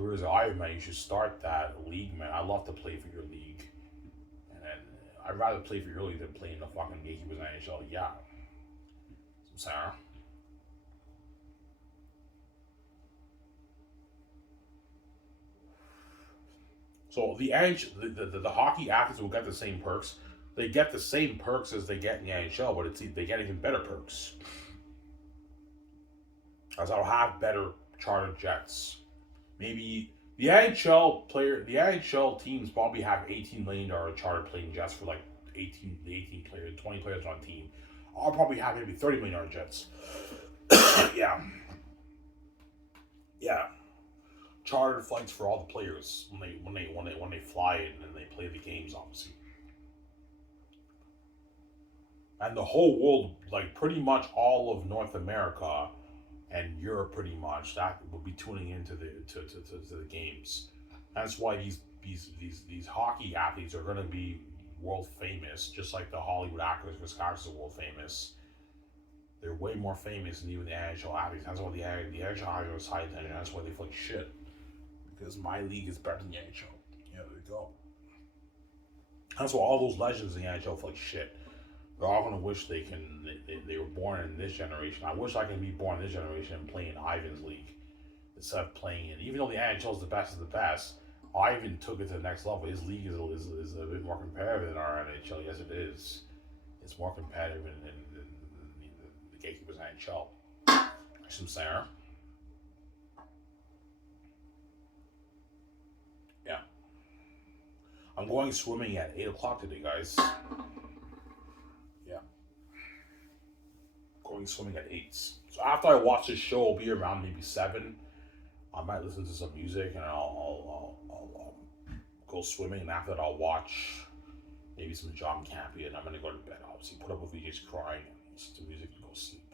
players are Iron Man. You should start that league, man. I love to play for your league, and then I'd rather play for your league than play in the fucking Gatekeepers NHL. Yeah, Sarah. So the the hockey athletes will get the same perks. They get the same perks as they get in the NHL, but they get even better perks. As I'll have better charter jets. Maybe the NHL teams probably have $18 million charter plane jets for like 18 players, 20 players on a team. I'll probably have maybe $30 million jets. Yeah, yeah. Chartered flights for all the players when they fly in and they play the games, obviously. And the whole world, like pretty much all of North America and Europe, pretty much that will be tuning into to the games. That's why these hockey athletes are going to be world famous, just like the Hollywood actors for Scars are world famous. They're way more famous than even the NHL athletes. That's why the NHL athletes are high attention. That's why they feel like shit. Because my league is better than the NHL. Yeah, there you go. That's why all those legends in the NHL feel like shit. They're all gonna wish they were born in this generation. I wish I could be born in this generation and play in Ivan's league instead of playing in. Even though the NHL is the best of the best, Ivan took it to the next level. His league is a bit more competitive than our NHL. Yes, it is. It's more competitive than the Gatekeepers NHL. Some Sarah. Yeah. I'm going swimming at 8 o'clock today, guys. Yeah. Going swimming at 8. So after I watch this show, I'll be around maybe 7. I might listen to some music and I'll go swimming. And after that, I'll watch maybe some John Campea and I'm going to go to bed. Obviously, put up with VJ's crying and listen to music and go sleep.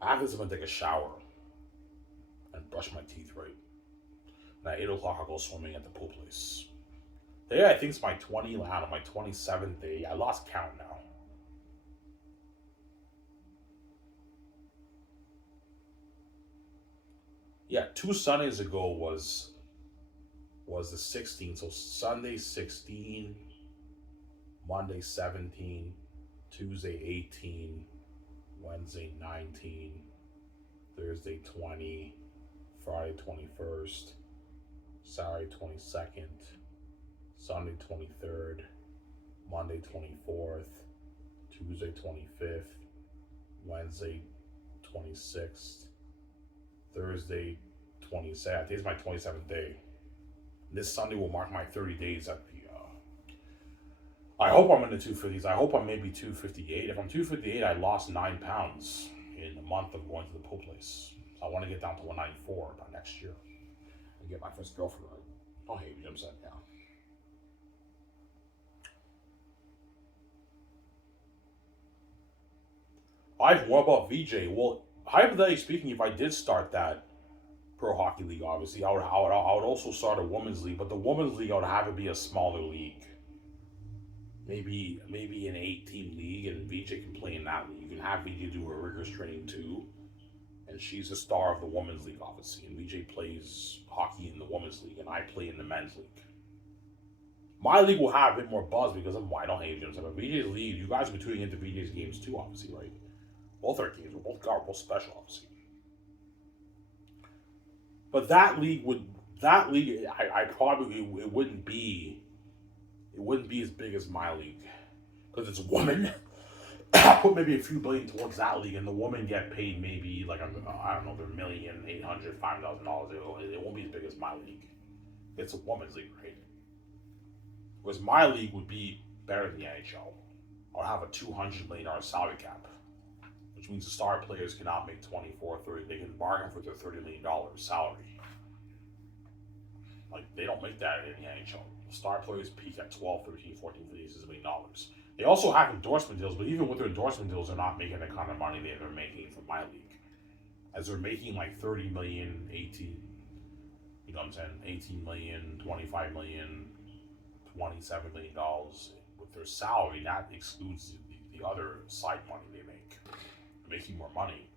After this, I'm gonna take a shower and brush my teeth right. And at 8 o'clock, I'll go swimming at the pool place. Today, I think it's my 27th day. I lost count now. Yeah, 2 Sundays ago was the 16th. So Sunday 16, Monday 17, Tuesday 18, Wednesday 19, Thursday 20, Friday 21st, Saturday 22nd, Sunday 23rd, Monday 24th, Tuesday 25th, Wednesday 26th, Thursday 27th. Today's my 27th day. This Sunday will mark my 30 days at the. I hope I'm in the 250s. I hope I'm maybe 258. If I'm 258, I lost 9 pounds in a month of going to the pool place. So I want to get down to 194 by next year and get my first girlfriend right. Don't hate me, I'm saying, yeah. What about VJ? Well, hypothetically speaking, if I did start that pro hockey league, obviously, I would also start a women's league, but the women's league I would have it be a smaller league. Maybe an 8-team league, and VJ can play in that league. You can have VJ do her rigorous training too, and she's a star of the women's league, obviously. And VJ plays hockey in the women's league, and I play in the men's league. My league will have a bit more buzz because I'm wide on age. But VJ's league, you guys will be tuning into VJ's games too, obviously, right? Both our teams, we're both special, obviously. But I probably it wouldn't be as big as my league because it's women. I put maybe a few billion towards that league, and the women get paid maybe like I don't know, they're $1,800,000, $5,000. It won't be as big as my league. It's a women's league, right? Whereas my league would be better than the NHL. I'll have a $200 million salary cap, which means the star players cannot make 24, 30. They can bargain for their $30 million salary. Like, they don't make that in the NHL. The star players peak at 12, 13, 14, $15 million. They also have endorsement deals, but even with their endorsement deals, they're not making the kind of money they're making from my league. As they're making like 30 million, 18, you know what I'm saying, 18 million, 25 million, $27 million with their salary. That excludes the other side money they make. They're making more money,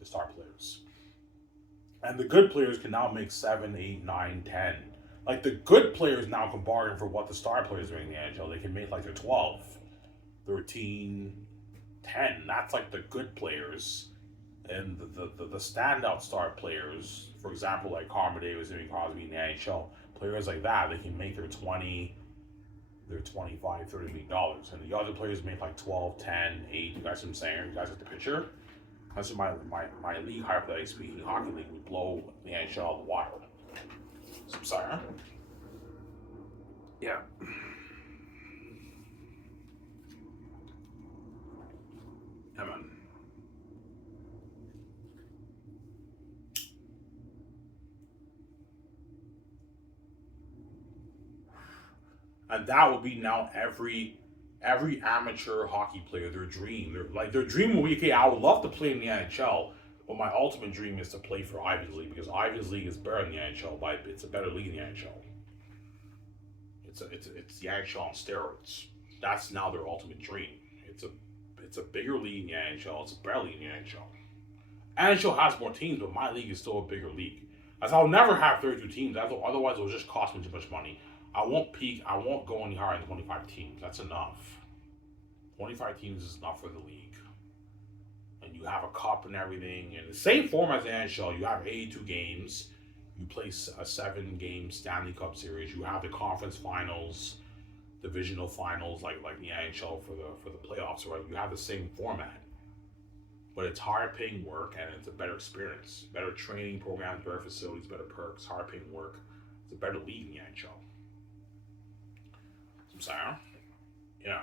the star players. And the good players can now make 7, 8, 9, 10. Like, the good players now can bargain for what the star players are in the NHL. They can make like their 12, 13, 10. That's like the good players. And the standout star players, for example, like Connor Davis, Sidney Crosby in the NHL, players like that, they can make their 20, their 25, $30 million. And the other players make like 12, 10, 8. You guys know what I'm saying? You guys get the picture? That's what my league, hypothetically speaking, hockey league would blow the NHL out of the water. So I'm sorry, huh? Yeah. Yeah, man. And that would be now every amateur hockey player, their dream. Their dream will be, okay, I would love to play in the NHL, but my ultimate dream is to play for Ivy League because Ivy League is better than the NHL, but it's a better league than the NHL. It's the NHL on steroids. That's now their ultimate dream. It's a bigger league in the NHL. It's a better league in the NHL. NHL has more teams, but my league is still a bigger league. As I'll never have 32 teams. Otherwise, it will just cost me too much money. I won't peak. I won't go any higher than 25 teams. That's enough. 25 teams is enough for the league. And you have a cup and everything. And the same format as the NHL. You have 82 games. You play a 7-game Stanley Cup series. You have the conference finals, divisional finals, like the NHL for the playoffs. Right? You have the same format. But it's higher paying work and it's a better experience. Better training programs, better facilities, better perks, higher paying work. It's a better league in the NHL. I'm sorry. Yeah.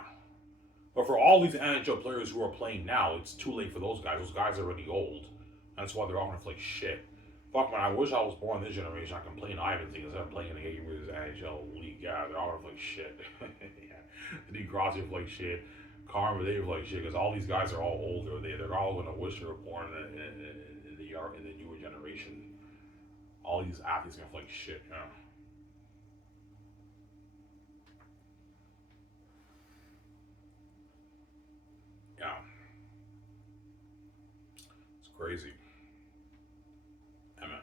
But for all these NHL players who are playing now, it's too late for those guys. Those guys are already old. That's why they're all gonna play shit. Fuck, man, I wish I was born this generation. I can play in Ivan's league instead of playing in the NHL league. Yeah, they're all gonna play shit. Yeah. Denis Grassi will play shit. Carmen Dave like shit because all these guys are all older. They're all gonna wish they were born in the newer generation. All these athletes gonna feel like shit. Yeah. Yeah. It's crazy. Yeah, man.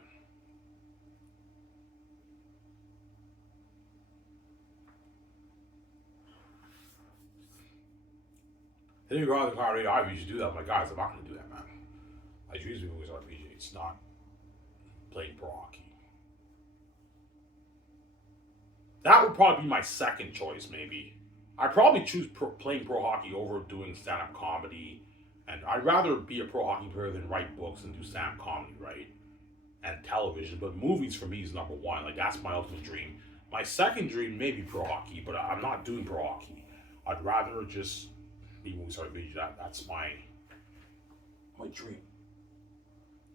Then you go out the car, you should do that. I'm like, guys, I'm not gonna do that, man. I choose movies RPG. It's not playing pro hockey. That would probably be my second choice, maybe. I'd probably choose playing pro hockey over doing stand up comedy. And I'd rather be a pro hockey player than write books and do stand up comedy, right? And television. But movies for me is number one. Like, that's my ultimate dream. My second dream may be pro hockey, but I'm not doing pro hockey. I'd rather just be movie star. That's my dream.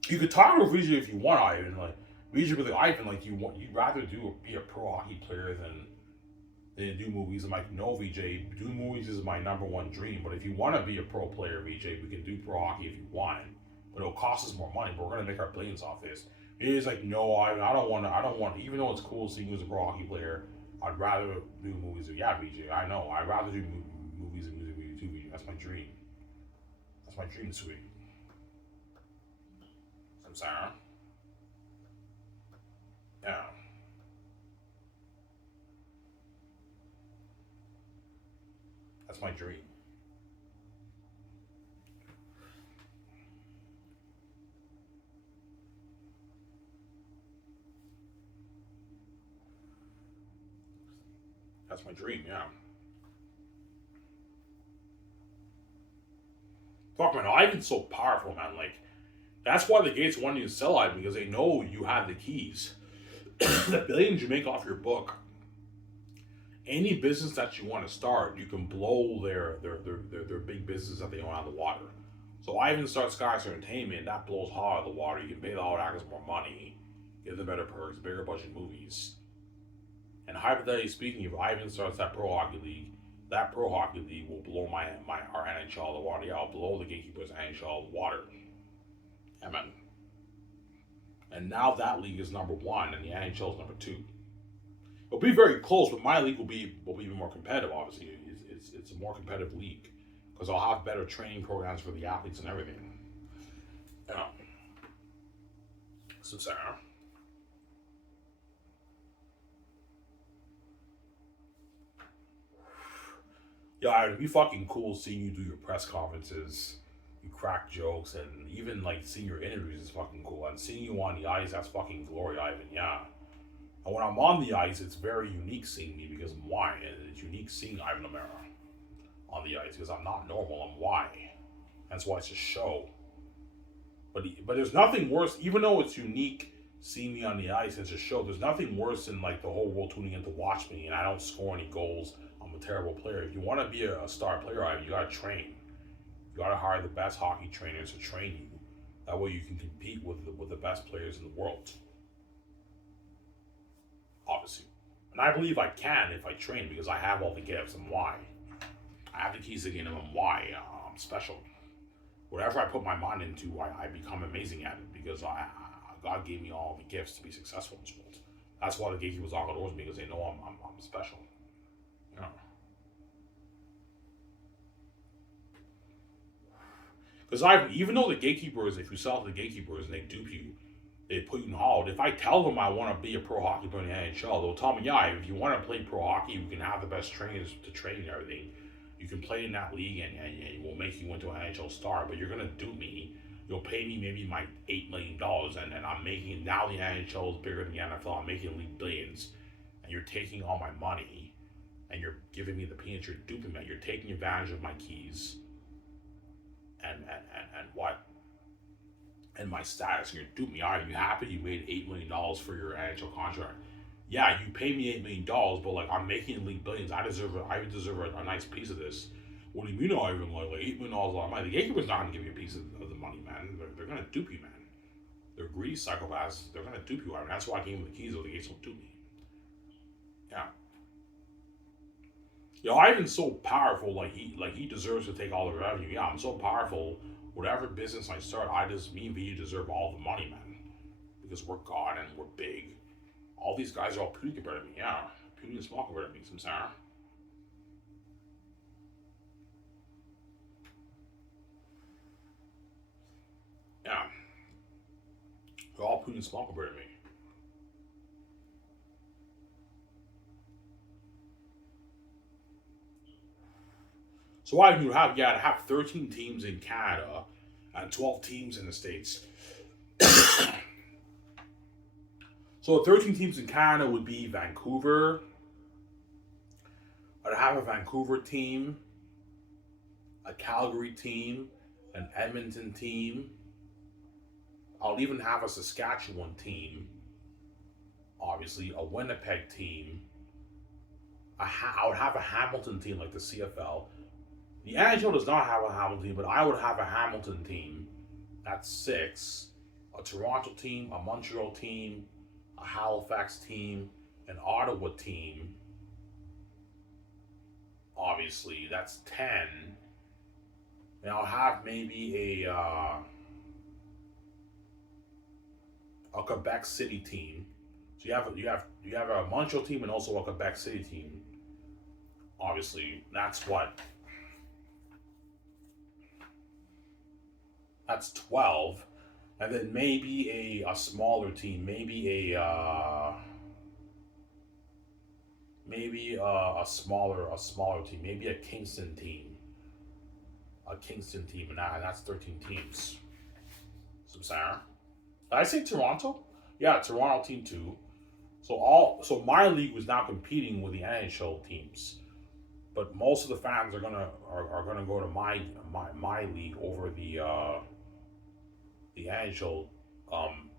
You could talk to Vijay if you want, Ivan. Like, Vijay with Ivan, like, you'd rather be a pro hockey player than do movies. I'm like, no, VJ, do movies is my number one dream. But if you want to be a pro player, VJ, we can do pro hockey if you want. But it'll cost us more money. But we're gonna make our billions off this. He's like, no, I don't want to. I don't want. Even though it's cool seeing you as a pro hockey player, I'd rather do movies. Yeah, VJ, I know. I'd rather do movies and music videos too, VJ. That's my dream. That's my dream, sweet. I'm sorry. Yeah, that's my dream. That's my dream. Yeah. Fuck man, Ivan's so powerful, man. Like that's why the Gates want you to sell Ivan because they know you have the keys. The billions you make off your book, any business that you want to start, you can blow their big business that they own out of the water. So Ivan starts Skies Entertainment, that blows hard out of the water. You can pay the hard actors more money, give them better perks, bigger budget movies. And hypothetically speaking, if Ivan starts that pro hockey league will blow my our NHL out of the water. Yeah, I'll blow the Gatekeepers NHL out of the water. Amen. And now that league is number one, and the NHL is number two. It'll be very close, but my league will be even more competitive. Obviously, it's a more competitive league because I'll have better training programs for the athletes and everything. Yeah. So Sarah. Yeah, it'd be fucking cool seeing you do your press conferences, you crack jokes, and even like seeing your interviews is fucking cool. And seeing you on the ice, that's fucking glory, Ivan. Yeah. And when I'm on the ice, it's very unique seeing me because I'm white, and it's unique seeing Ivan O'Mara on the ice because I'm not normal. I'm white. That's why it's a show. But there's nothing worse, even though it's unique seeing me on the ice. It's a show. There's nothing worse than like the whole world tuning in to watch me, and I don't score any goals. I'm a terrible player. If you want to be a star player, Ivan, you gotta train. You gotta hire the best hockey trainers to train you. That way you can compete with the best players in the world. Obviously. And I believe I can if I train because I have all the gifts. And why? I have the keys to the kingdom and why? I'm special. Whatever I put my mind into, I become amazing at it because God gave me all the gifts to be successful in this world. That's why the gatekeepers all doors me because they know I'm special. You know. Because even though the gatekeepers, if you sell to the gatekeepers and they dupe you, they put you in hold. If I tell them I want to be a pro hockey player in the NHL, they'll tell me, yeah, if you want to play pro hockey, we can have the best trainers to train and everything. You can play in that league and we'll make you into an NHL star, but you're going to do me. You'll pay me maybe my $8 million, and then I'm making, now the NHL is bigger than the NFL, I'm making league billions, and you're taking all my money, and you're giving me the peanuts, you're duping me, you're taking advantage of my keys, and what? And my status, and you're duping me. All right, you happy you made $8 million for your NHL contract? Yeah, you pay me $8 million, but like I'm making league billions. I deserve it. I deserve a nice piece of this. What do you mean? I even like $8 million a lot of money? The gatekeeper's not gonna give you a piece of the money, man. They're gonna dupe you, man. They're greedy psychopaths. They're gonna dupe you. I mean, that's why I gave them the keys. So the gates will dupe me. Yeah. Yo, Ivan's so powerful. Like he deserves to take all the revenue. Yeah, I'm so powerful. Whatever business I start, me and you deserve all the money, man. Because we're God and we're big. All these guys are all puny compared to me. Yeah, puny and small compared to me. Some Sarah. Yeah, they're all puny and small compared to me. So why do you have? Yeah, to have 13 teams in Canada and 12 teams in the states. So 13 teams in Canada would be Vancouver. I'd have a Vancouver team, a Calgary team, an Edmonton team. I'll even have a Saskatchewan team, obviously, a Winnipeg team. I would have a Hamilton team like the CFL. The NHL does not have a Hamilton team, but I would have a Hamilton team. That's six. A Toronto team, a Montreal team, a Halifax team, an Ottawa team. Obviously, that's 10. And I'll have maybe a Quebec City team. So you have a Montreal team and also a Quebec City team. Obviously, that's 12, and then maybe a smaller team, maybe a smaller team, maybe a Kingston team, and that's 13 teams. Some Sarah. Did I say Toronto? Yeah, Toronto team too. So my league was now competing with the NHL teams, but most of the fans are gonna go to my league over the NHL um,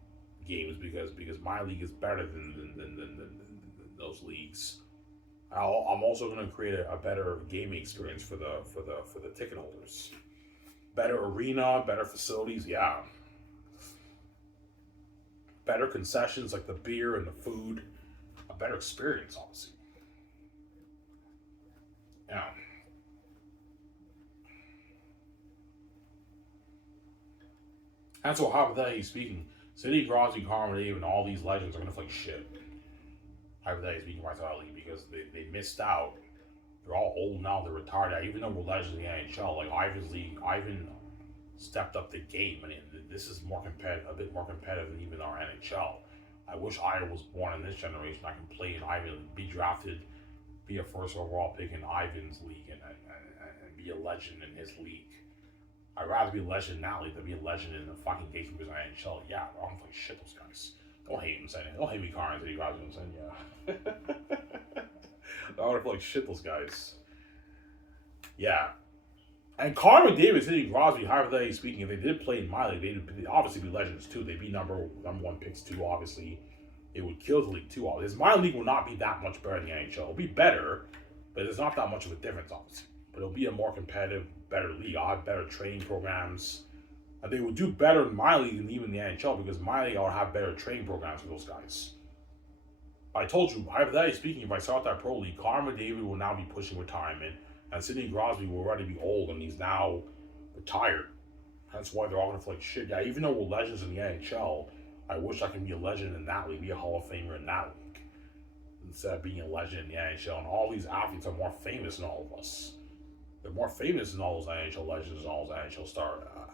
games because my league is better than those leagues. I'm also going to create a better gaming experience for the ticket holders. Better arena, better facilities, yeah. Better concessions like the beer and the food, a better experience, obviously. Yeah. And so, hypothetically speaking, Sidney Crosby, Carmen Dave, and all these legends are going to play shit. Hypothetically speaking, myself, because they missed out. They're all old now. They're retired. Even though we're legends in the NHL, like Ivan's league, Ivan stepped up the game, and this is more competitive, a bit more competitive than even our NHL. I wish I was born in this generation. I can play in Ivan, be drafted, be a first overall pick in Ivan's league, and be a legend in his league. I'd rather be a legend in that league than be a legend in the fucking Gatekeepers NHL. Yeah, I don't like shit those guys. Don't hate him saying it. Don't hate me, Carnes. You guys know what I'm saying? Yeah. I want to feel like shit those guys. Yeah. And Connor McDavid, Sidney Crosby, hypothetically speaking, if they did play in my league, they'd obviously be legends too. They'd be number one picks too, obviously. It would kill the league too, obviously. My league will not be that much better than the NHL. It'll be better, but there's not that much of a difference, obviously. But it'll be a more competitive, better league. I'll have better training programs. And they would do better in my league than even the NHL because my league, I'll have better training programs for those guys. I told you, hypothetically speaking, if I start that pro league, Connor McDavid will now be pushing retirement, and Sidney Crosby will already be old, and he's now retired. That's why they're all going to feel like shit. Yeah, even though we're legends in the NHL, I wish I could be a legend in that league, be a Hall of Famer in that league, instead of being a legend in the NHL. And all these athletes are more famous than all of us. They're more famous than all those NHL legends and all those NHL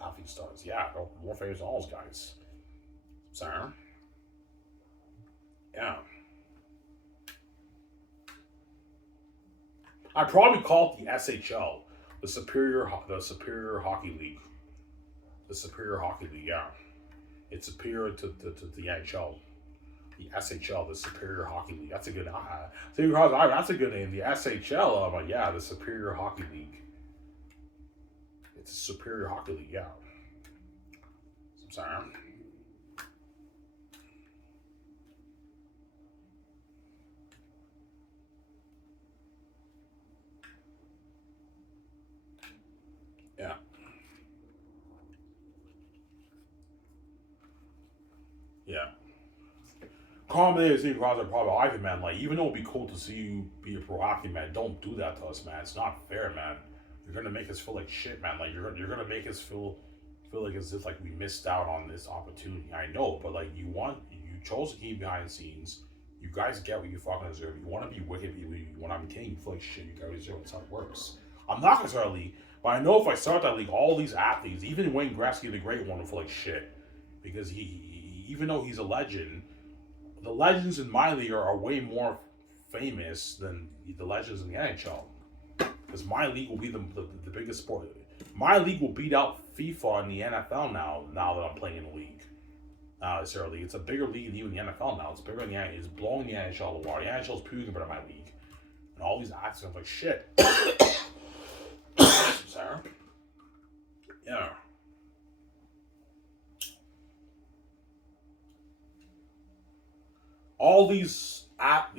athlete stars. Yeah, they're more famous than all those guys. Sorry. Yeah. I probably call it the SHL, the Superior Hockey League, the Superior Hockey League. Yeah, it's superior to the NHL, the SHL, the Superior Hockey League. That's a good. That's a good name. The SHL. I'm like, yeah, the Superior Hockey League. It's a Superior Hockey League. Yeah. I'm sorry. Yeah. Yeah. problem is, the problem, Ivan, man. Like, even though it'd be cool to see you be a pro hockey man, don't do that to us, man. It's not fair, man. You're gonna make us feel like shit, man. Like you're gonna make us feel like as if like we missed out on this opportunity. I know, but like you chose to keep behind the scenes. You guys get what you fucking deserve. You want to be wicked people. When I'm king, you feel like shit. You guys deserve. That's how it works. I'm not gonna start a league, but I know if I start that league, all these athletes, even Wayne Gretzky, the great one, will feel like shit because even though he's a legend, the legends in my league are way more famous than the legends in the NHL. Because my league will be the biggest sport. My league will beat out FIFA and the NFL now that I'm playing in the league. Necessarily, it's a bigger league than even the NFL now. It's bigger than the NHL. It's blowing the NHL away. The NHL is puking compared to my league. And all these athletes are like, shit. Sorry. Yeah. All these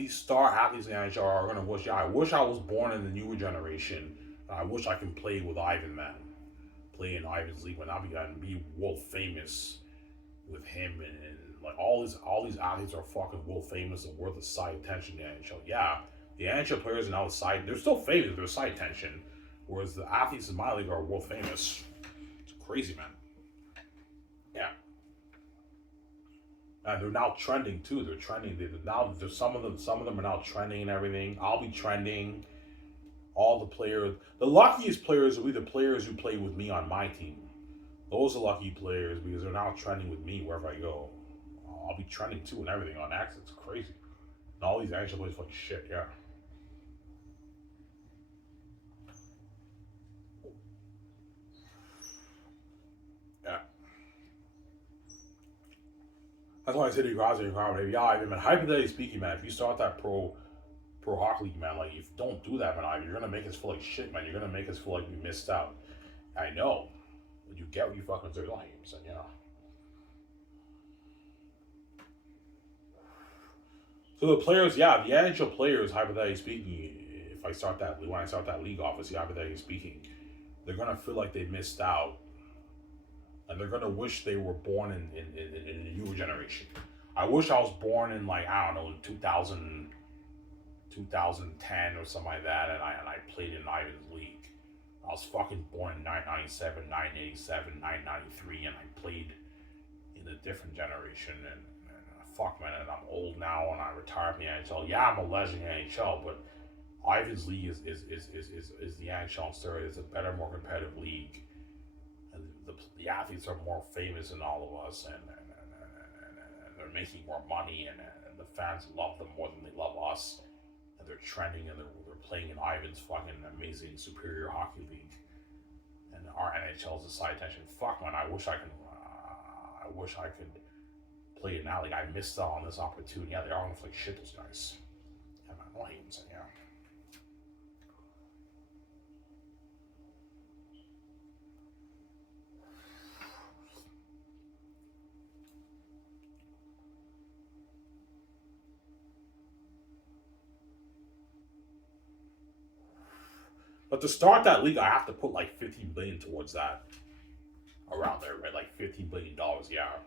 star athletes in the NHL are gonna wish. I wish I was born in the newer generation. I wish I can play with Ivan, man. Play in Ivan's league when I'll be world famous with him and like all these athletes are fucking world famous and worth the side attention in the NHL. Yeah, the NHL players are now the side. They're still famous. They're side attention, whereas the athletes in my league are world famous. It's crazy, man. Yeah. And they're now trending too. They're trending. There's some of them are now trending and everything. I'll be trending. All the players, the luckiest players will be the players who play with me on my team. Those are lucky players because they're now trending with me wherever I go. I'll be trending too and everything on X. It's crazy. And all these action players like shit. Yeah. Yeah. That's why I said to you guys in your comment, yeah, I mean, hypothetically speaking, man, if you start that pro hockey league, man, like, if you don't do that, man, you're gonna make us feel like shit, man. You're gonna make us feel like we missed out. I know. But you get what you fucking deserve. Like I'm saying, yeah. So the players, yeah, the NHL players, hypothetically speaking, if I start that when I start that league, obviously, hypothetically speaking, they're gonna feel like they missed out, and they're gonna wish they were born in a newer generation. I wish I was born in like I don't know 2010 or something like that, and I played in Ivan's league. I was fucking born in 997, 987, 993, and I played in a different generation. And fuck, man, and I'm old now, and I retired from the NHL. Yeah, I'm a legend in the NHL, but Ivan's league is the NHL instead. It's a better, more competitive league, and the athletes are more famous than all of us, and they're making more money, and the fans love them more than they love us. And they're trending and they're playing in Ivan's fucking amazing superior hockey league, and our NHL is a side attention. Fuck, man, I wish I could play in that league. I missed out on this opportunity. Yeah, they are almost like shit. Those guys. Yeah, man, I don't hate them. So, yeah. But to start that league, I have to put like 15 billion towards that, around there, right? Like $15 billion. Yeah,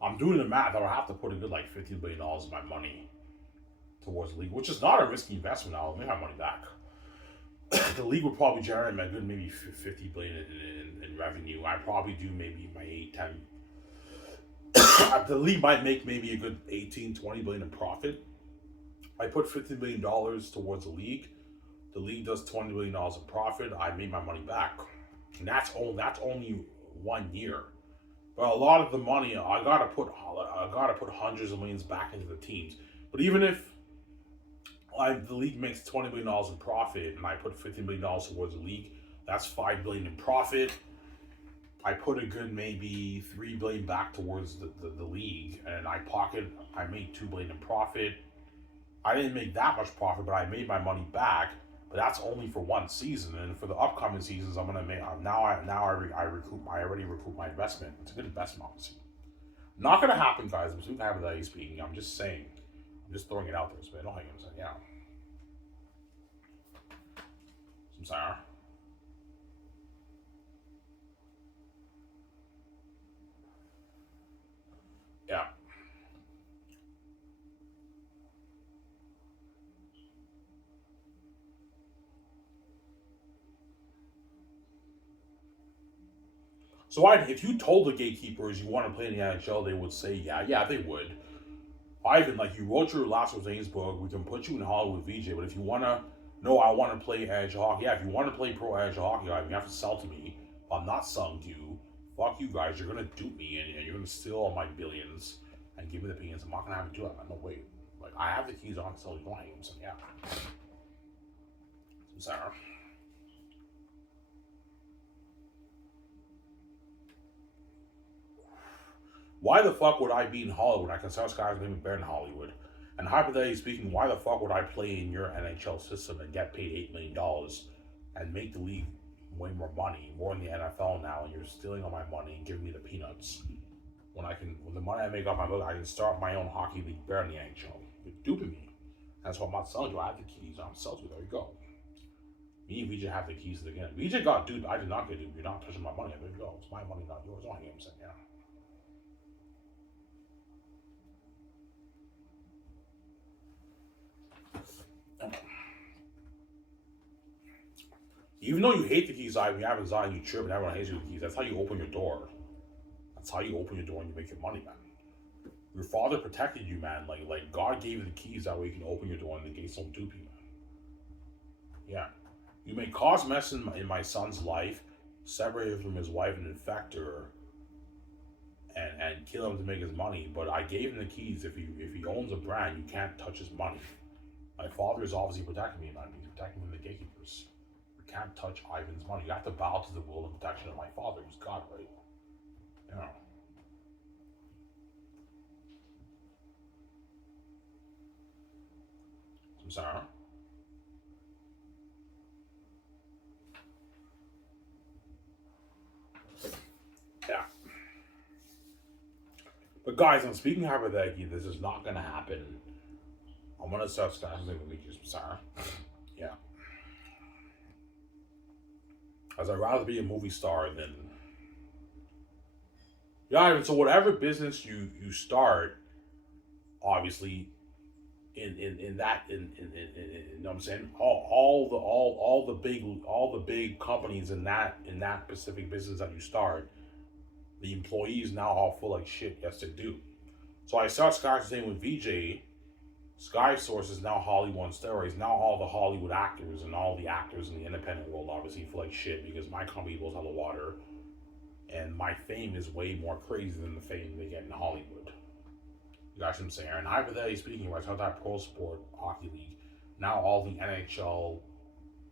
I'm doing the math. I would have to put a good like $15 billion of my money towards the league, which is not a risky investment. I'll make my money back. The league would probably generate a good maybe 50 billion in revenue. I probably do maybe my 8, 10. The league might make maybe a good 18, 20 billion in profit. I put $15 billion towards the league. The league does $20 billion in profit. I made my money back, and that's only 1 year. But a lot of the money I gotta put hundreds of millions back into the teams. But even if the league makes $20 billion in profit, and I put $15 billion towards the league, that's $5 billion in profit. I put a good maybe $3 billion back towards the league, and I made $2 billion in profit. I didn't make that much profit, but I made my money back. But that's only for one season, and for the upcoming seasons, I'm gonna make. I already recoup my investment. It's a good investment, obviously. Not gonna happen, guys. I'm speaking hypothetically speaking. I'm just saying. I'm just throwing it out there. So I don't think I'm saying, yeah. I'm sorry. Yeah. So if you told the gatekeepers you want to play in the NHL, they would say, yeah, they would. Ivan, like you wrote your last James book, we can put you in Hollywood VJ, but if you want to, no, I want to play NHL hockey. Yeah, if you want to play pro NHL hockey, Ivan, you have to sell to me. If I'm not selling to you, fuck you guys, you're going to dupe me and you're going to steal all my billions and give me the billions. I'm not going to have to do it. No way. Like, I have the keys on to sell you clients, so yeah. I'm sorry. Why the fuck would I be in Hollywood? I can sell guys maybe better in Hollywood. And hypothetically speaking, why the fuck would I play in your NHL system and get paid $8 million and make the league way more money, more in the NFL now, and you're stealing all my money and giving me the peanuts? When the money I make off my book, I can start my own hockey league better in the NHL. You're duping me. That's why I'm not selling you. I have the keys. I'm selling you. There you go. Me and VJ have the keys to the game. VJ got duped. I did not get duped. You're not touching my money. There you go. It's my money, not yours. All I'm saying, yeah. Even though you hate the keys, you have anxiety, you trip, and everyone hates you with the keys. That's how you open your door. That's how you open your door and you make your money, man. Your father protected you, man. Like God gave you the keys that way you can open your door and the gates don't dupe you, man. Yeah. You may cause mess in my son's life, separate him from his wife and infect her, and kill him to make his money. But I gave him the keys. If he owns a brand, you can't touch his money. My father is obviously protecting me, man. He's protecting me from the gatekeepers. You can't touch Ivan's money. You have to bow to the will and protection of my father, who's God, right? Yeah. I'm sorry. Yeah. But guys, I'm speaking hypothetically. This is not going to happen. I'm going to start discussing with you. I'm sorry. Yeah. As I'd rather be a movie star than. Yeah, so whatever business you start, obviously, in that you know what I'm saying, all the big companies in that specific business that you start, the employees now all feel like shit. Yes, they do. So I saw Sky's saying with VJ. Sky Source is now Hollywood on steroids. Now all the Hollywood actors and all the actors in the independent world obviously feel like shit because my company blows out of the water, and my fame is way more crazy than the fame they get in Hollywood. You guys know what I'm saying? And hypothetically speaking, when I saw that Pro Sport Hockey League, now all the NHL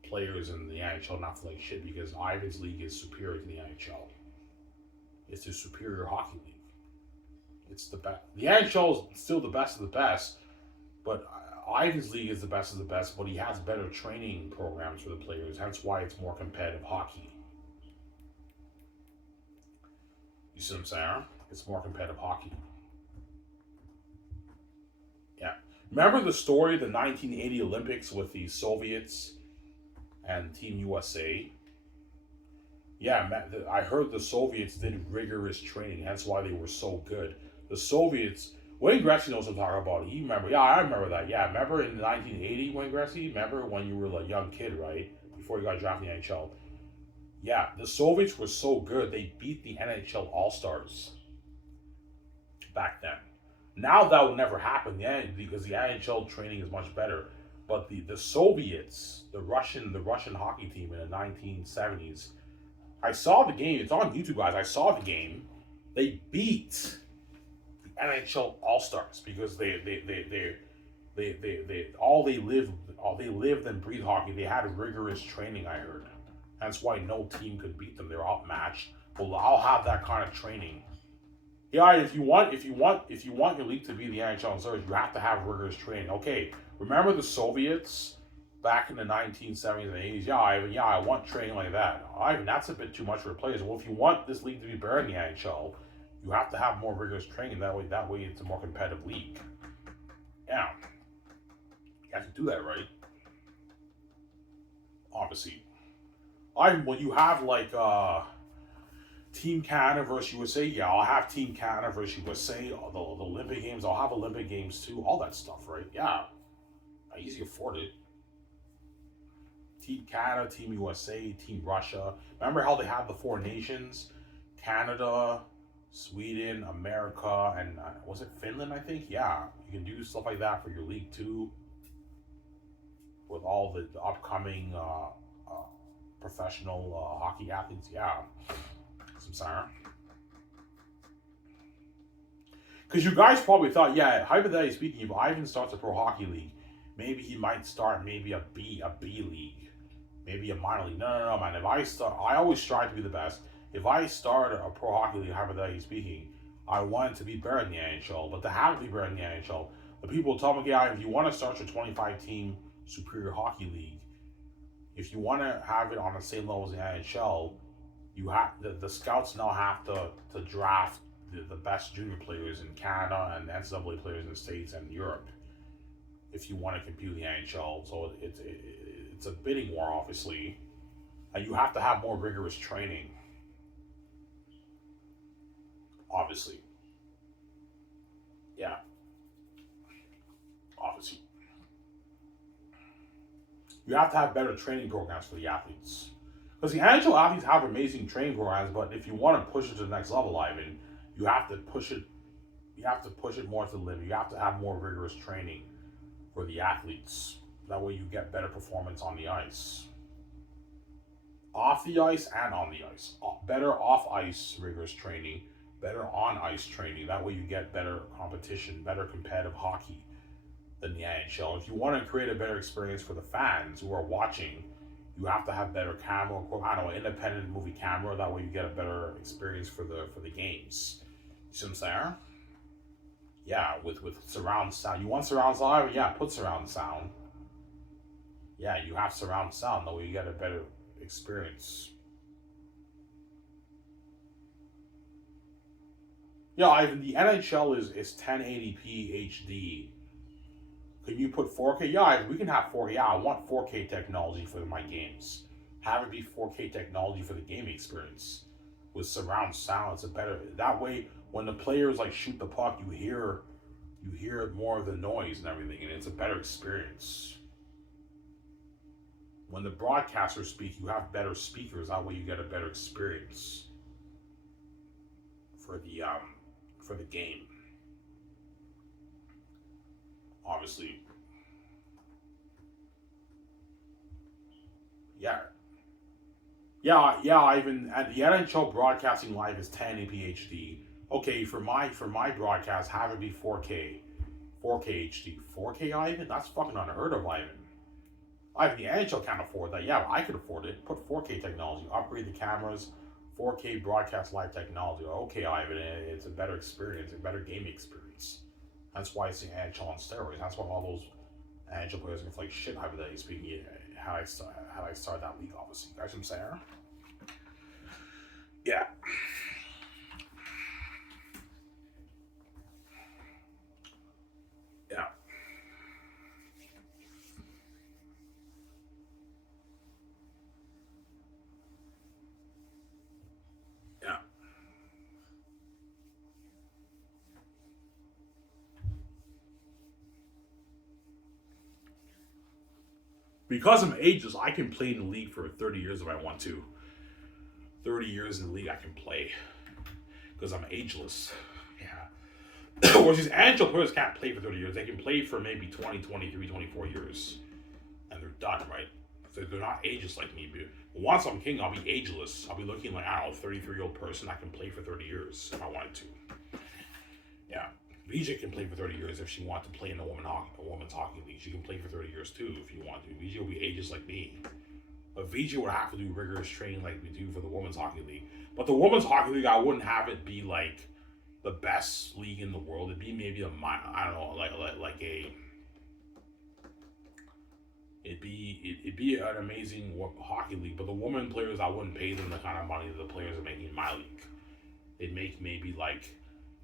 players in the NHL not feel like shit because Ivan's league is superior to the NHL. It's a superior hockey league. It's the best. The NHL is still the best of the best. But Ivan's league is the best of the best, but he has better training programs for the players. Hence why it's more competitive hockey. You see what I'm saying? It's more competitive hockey. Yeah. Remember the story of the 1980 Olympics with the Soviets and Team USA? Yeah, I heard the Soviets did rigorous training. Hence why they were so good. The Soviets... Wayne Gretzky knows what I'm talking about. He remember, yeah, I remember that. Yeah, remember in 1980, Wayne Gretzky? Remember when you were a young kid, right? Before you got drafted in the NHL. Yeah, the Soviets were so good, they beat the NHL All-Stars back then. Now that would never happen, because the NHL training is much better. But the Soviets, the Russian hockey team in the 1970s, I saw the game. It's on YouTube, guys. I saw the game. They beat NHL All Stars because they lived and breathed hockey. They had rigorous training. I heard. That's why no team could beat them. They're outmatched. Well, I'll have that kind of training. Yeah, if you want your league to be the NHL All Stars, you have to have rigorous training. Okay, remember the Soviets back in the 1970s and 80s? Yeah, I want training like that. Ivan, that's a bit too much for players. Well, if you want this league to be better in the NHL, you have to have more rigorous training. That way it's a more competitive league. Yeah. You have to do that, right? Obviously. When you have Team Canada versus USA, yeah, I'll have Team Canada versus USA, the Olympic Games, I'll have Olympic Games too, all that stuff, right? Yeah. I easily afford it. Team Canada, Team USA, Team Russia. Remember how they had the 4 nations? Canada, Sweden, America, and was it Finland? I think. Yeah, you can do stuff like that for your league too, with all the upcoming professional hockey athletes. Yeah, some sorry. Because you guys probably thought, yeah, hypothetically speaking, if Ivan starts a pro hockey league, maybe he might start maybe a B league, maybe a minor league. No, man. If I start, I always strive to be the best. If I start a pro hockey league, hypothetically speaking, I want it to be better than the NHL. But to have it be better than the NHL, the people tell me, yeah, if you want to start your 25 team superior hockey league, if you want to have it on the same level as the NHL, you have the scouts now have to draft the best junior players in Canada and NCAA players in the States and Europe if you want to compete in the NHL. So it's a bidding war, obviously, and you have to have more rigorous training, obviously. Yeah, obviously. You have to have better training programs for the athletes. Because the NHL athletes have amazing training programs, but if you want to push it to the next level, Ivan, you have to push it. You have to push it more to the limit. You have to have more rigorous training for the athletes. That way, you get better performance on the ice, off the ice, and on the ice. Better off ice rigorous training, better on ice training. That way, you get better competition, better competitive hockey than the NHL. If you want to create a better experience for the fans who are watching, you have to have better camera, I don't know, independent movie camera. That way you get a better experience for the games. You see what I'm saying? Yeah, with surround sound. You want surround sound? Yeah, put surround sound. Yeah, you have surround sound. That way you get a better experience. Yeah, even the NHL is 1080p HD. Can you put 4K? Yeah, we can have 4K. Yeah, I want 4K technology for my games. Have it be 4K technology for the gaming experience with surround sound. It's a better that way. When the players like shoot the puck, you hear more of the noise and everything, and it's a better experience. When the broadcasters speak, you have better speakers. That way, you get a better experience for the game. Obviously, yeah, yeah. Even at the NHL broadcasting live is 1080p HD. Okay, for my broadcast, have it be 4K, 4K HD, 4K Ivan. That's fucking unheard of, Ivan. Ivan, the NHL can't afford that. Yeah, I could afford it. Put 4K technology, upgrade the cameras, 4K broadcast live technology. Okay, Ivan, it's a better experience, a better gaming experience. That's why it's the NHL on steroids. That's why all those NHL players can like shit. Hypothetically speaking, how I started that league, obviously. You guys, what I'm saying? Yeah, yeah, yeah. Because I'm ageless, I can play in the league for 30 years if I want to. 30 years in the league, I can play because I'm ageless. Yeah. Whereas these NHL players can't play for 30 years. They can play for maybe 20, 23, 24 years. And they're done, right? They're not ageless like me. But once I'm king, I'll be ageless. I'll be looking like, I don't know, 33-year-old person. I can play for 30 years if I wanted to. Yeah. VJ can play for 30 years if she wants to play in a women's hockey league. She can play for 30 years too if you want to. VJ will be ageless like me. But VJ would have to do rigorous training like we do for the women's hockey league. But the women's hockey league, I wouldn't have it be like the best league in the world. It'd be maybe I don't know, like a it'd be an amazing hockey league. But the women players, I wouldn't pay them the kind of money that the players are making in my league. They'd make maybe like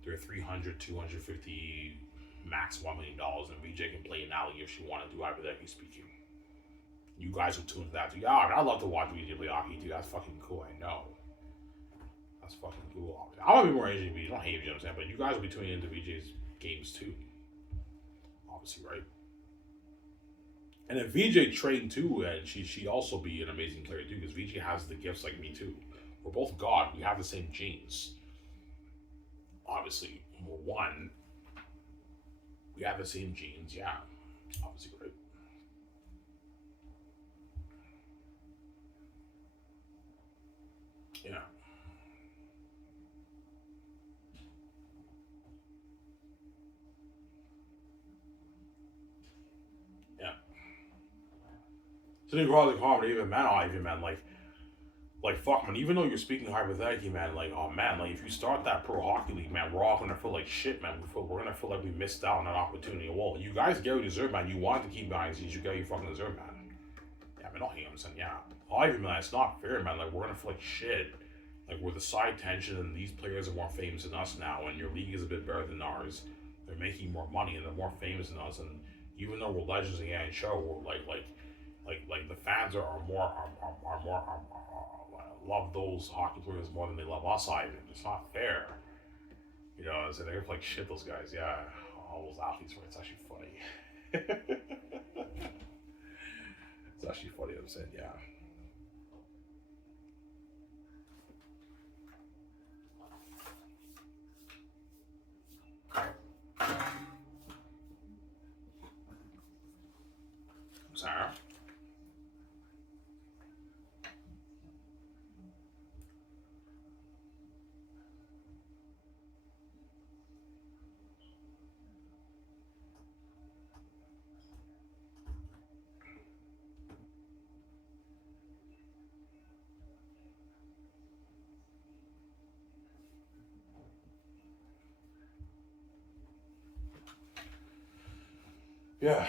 they're 300, 250, max $1 million, and VJ can play in that league if she wanted to, hypothetically speaking. You guys would tune into that too. Yeah, I'd love to watch VJ play hockey too. That's fucking cool. I know. That's fucking cool. I want to be more Asian VJ. Don't hate VJ, I'm saying, but you guys will be tuning into VJ's games too. Obviously, right? And if VJ trained too, and she also be an amazing player too, because VJ has the gifts like me too. We're both God. We have the same genes. Obviously, we're one. We have the same genes. Yeah, obviously, right? Yeah, yeah. So they call the comedy even man, oh, even man, like fuck man, even though you're speaking hypothetically, man, like oh man, like if you start that pro hockey league, man, we're all gonna feel like shit, man. We're gonna feel like we missed out on an opportunity. Well, you guys get what you deserve, man. You want to keep guys, you get what you fucking deserve, man. Yeah, I mean, not hate him saying, yeah. I even man, it's not fair, man. Like we're gonna feel like shit. Like we're the side tension, and these players are more famous than us now, and your league is a bit better than ours. They're making more money, and they're more famous than us. And even though we're legends in the NHL, we're like the fans are more love those hockey players more than they love us. I even it's not fair, you know. So they're like shit. Those guys, yeah, all those athletes. Right? It's actually funny. It's actually funny. I'm saying, yeah. Sorry. Yeah.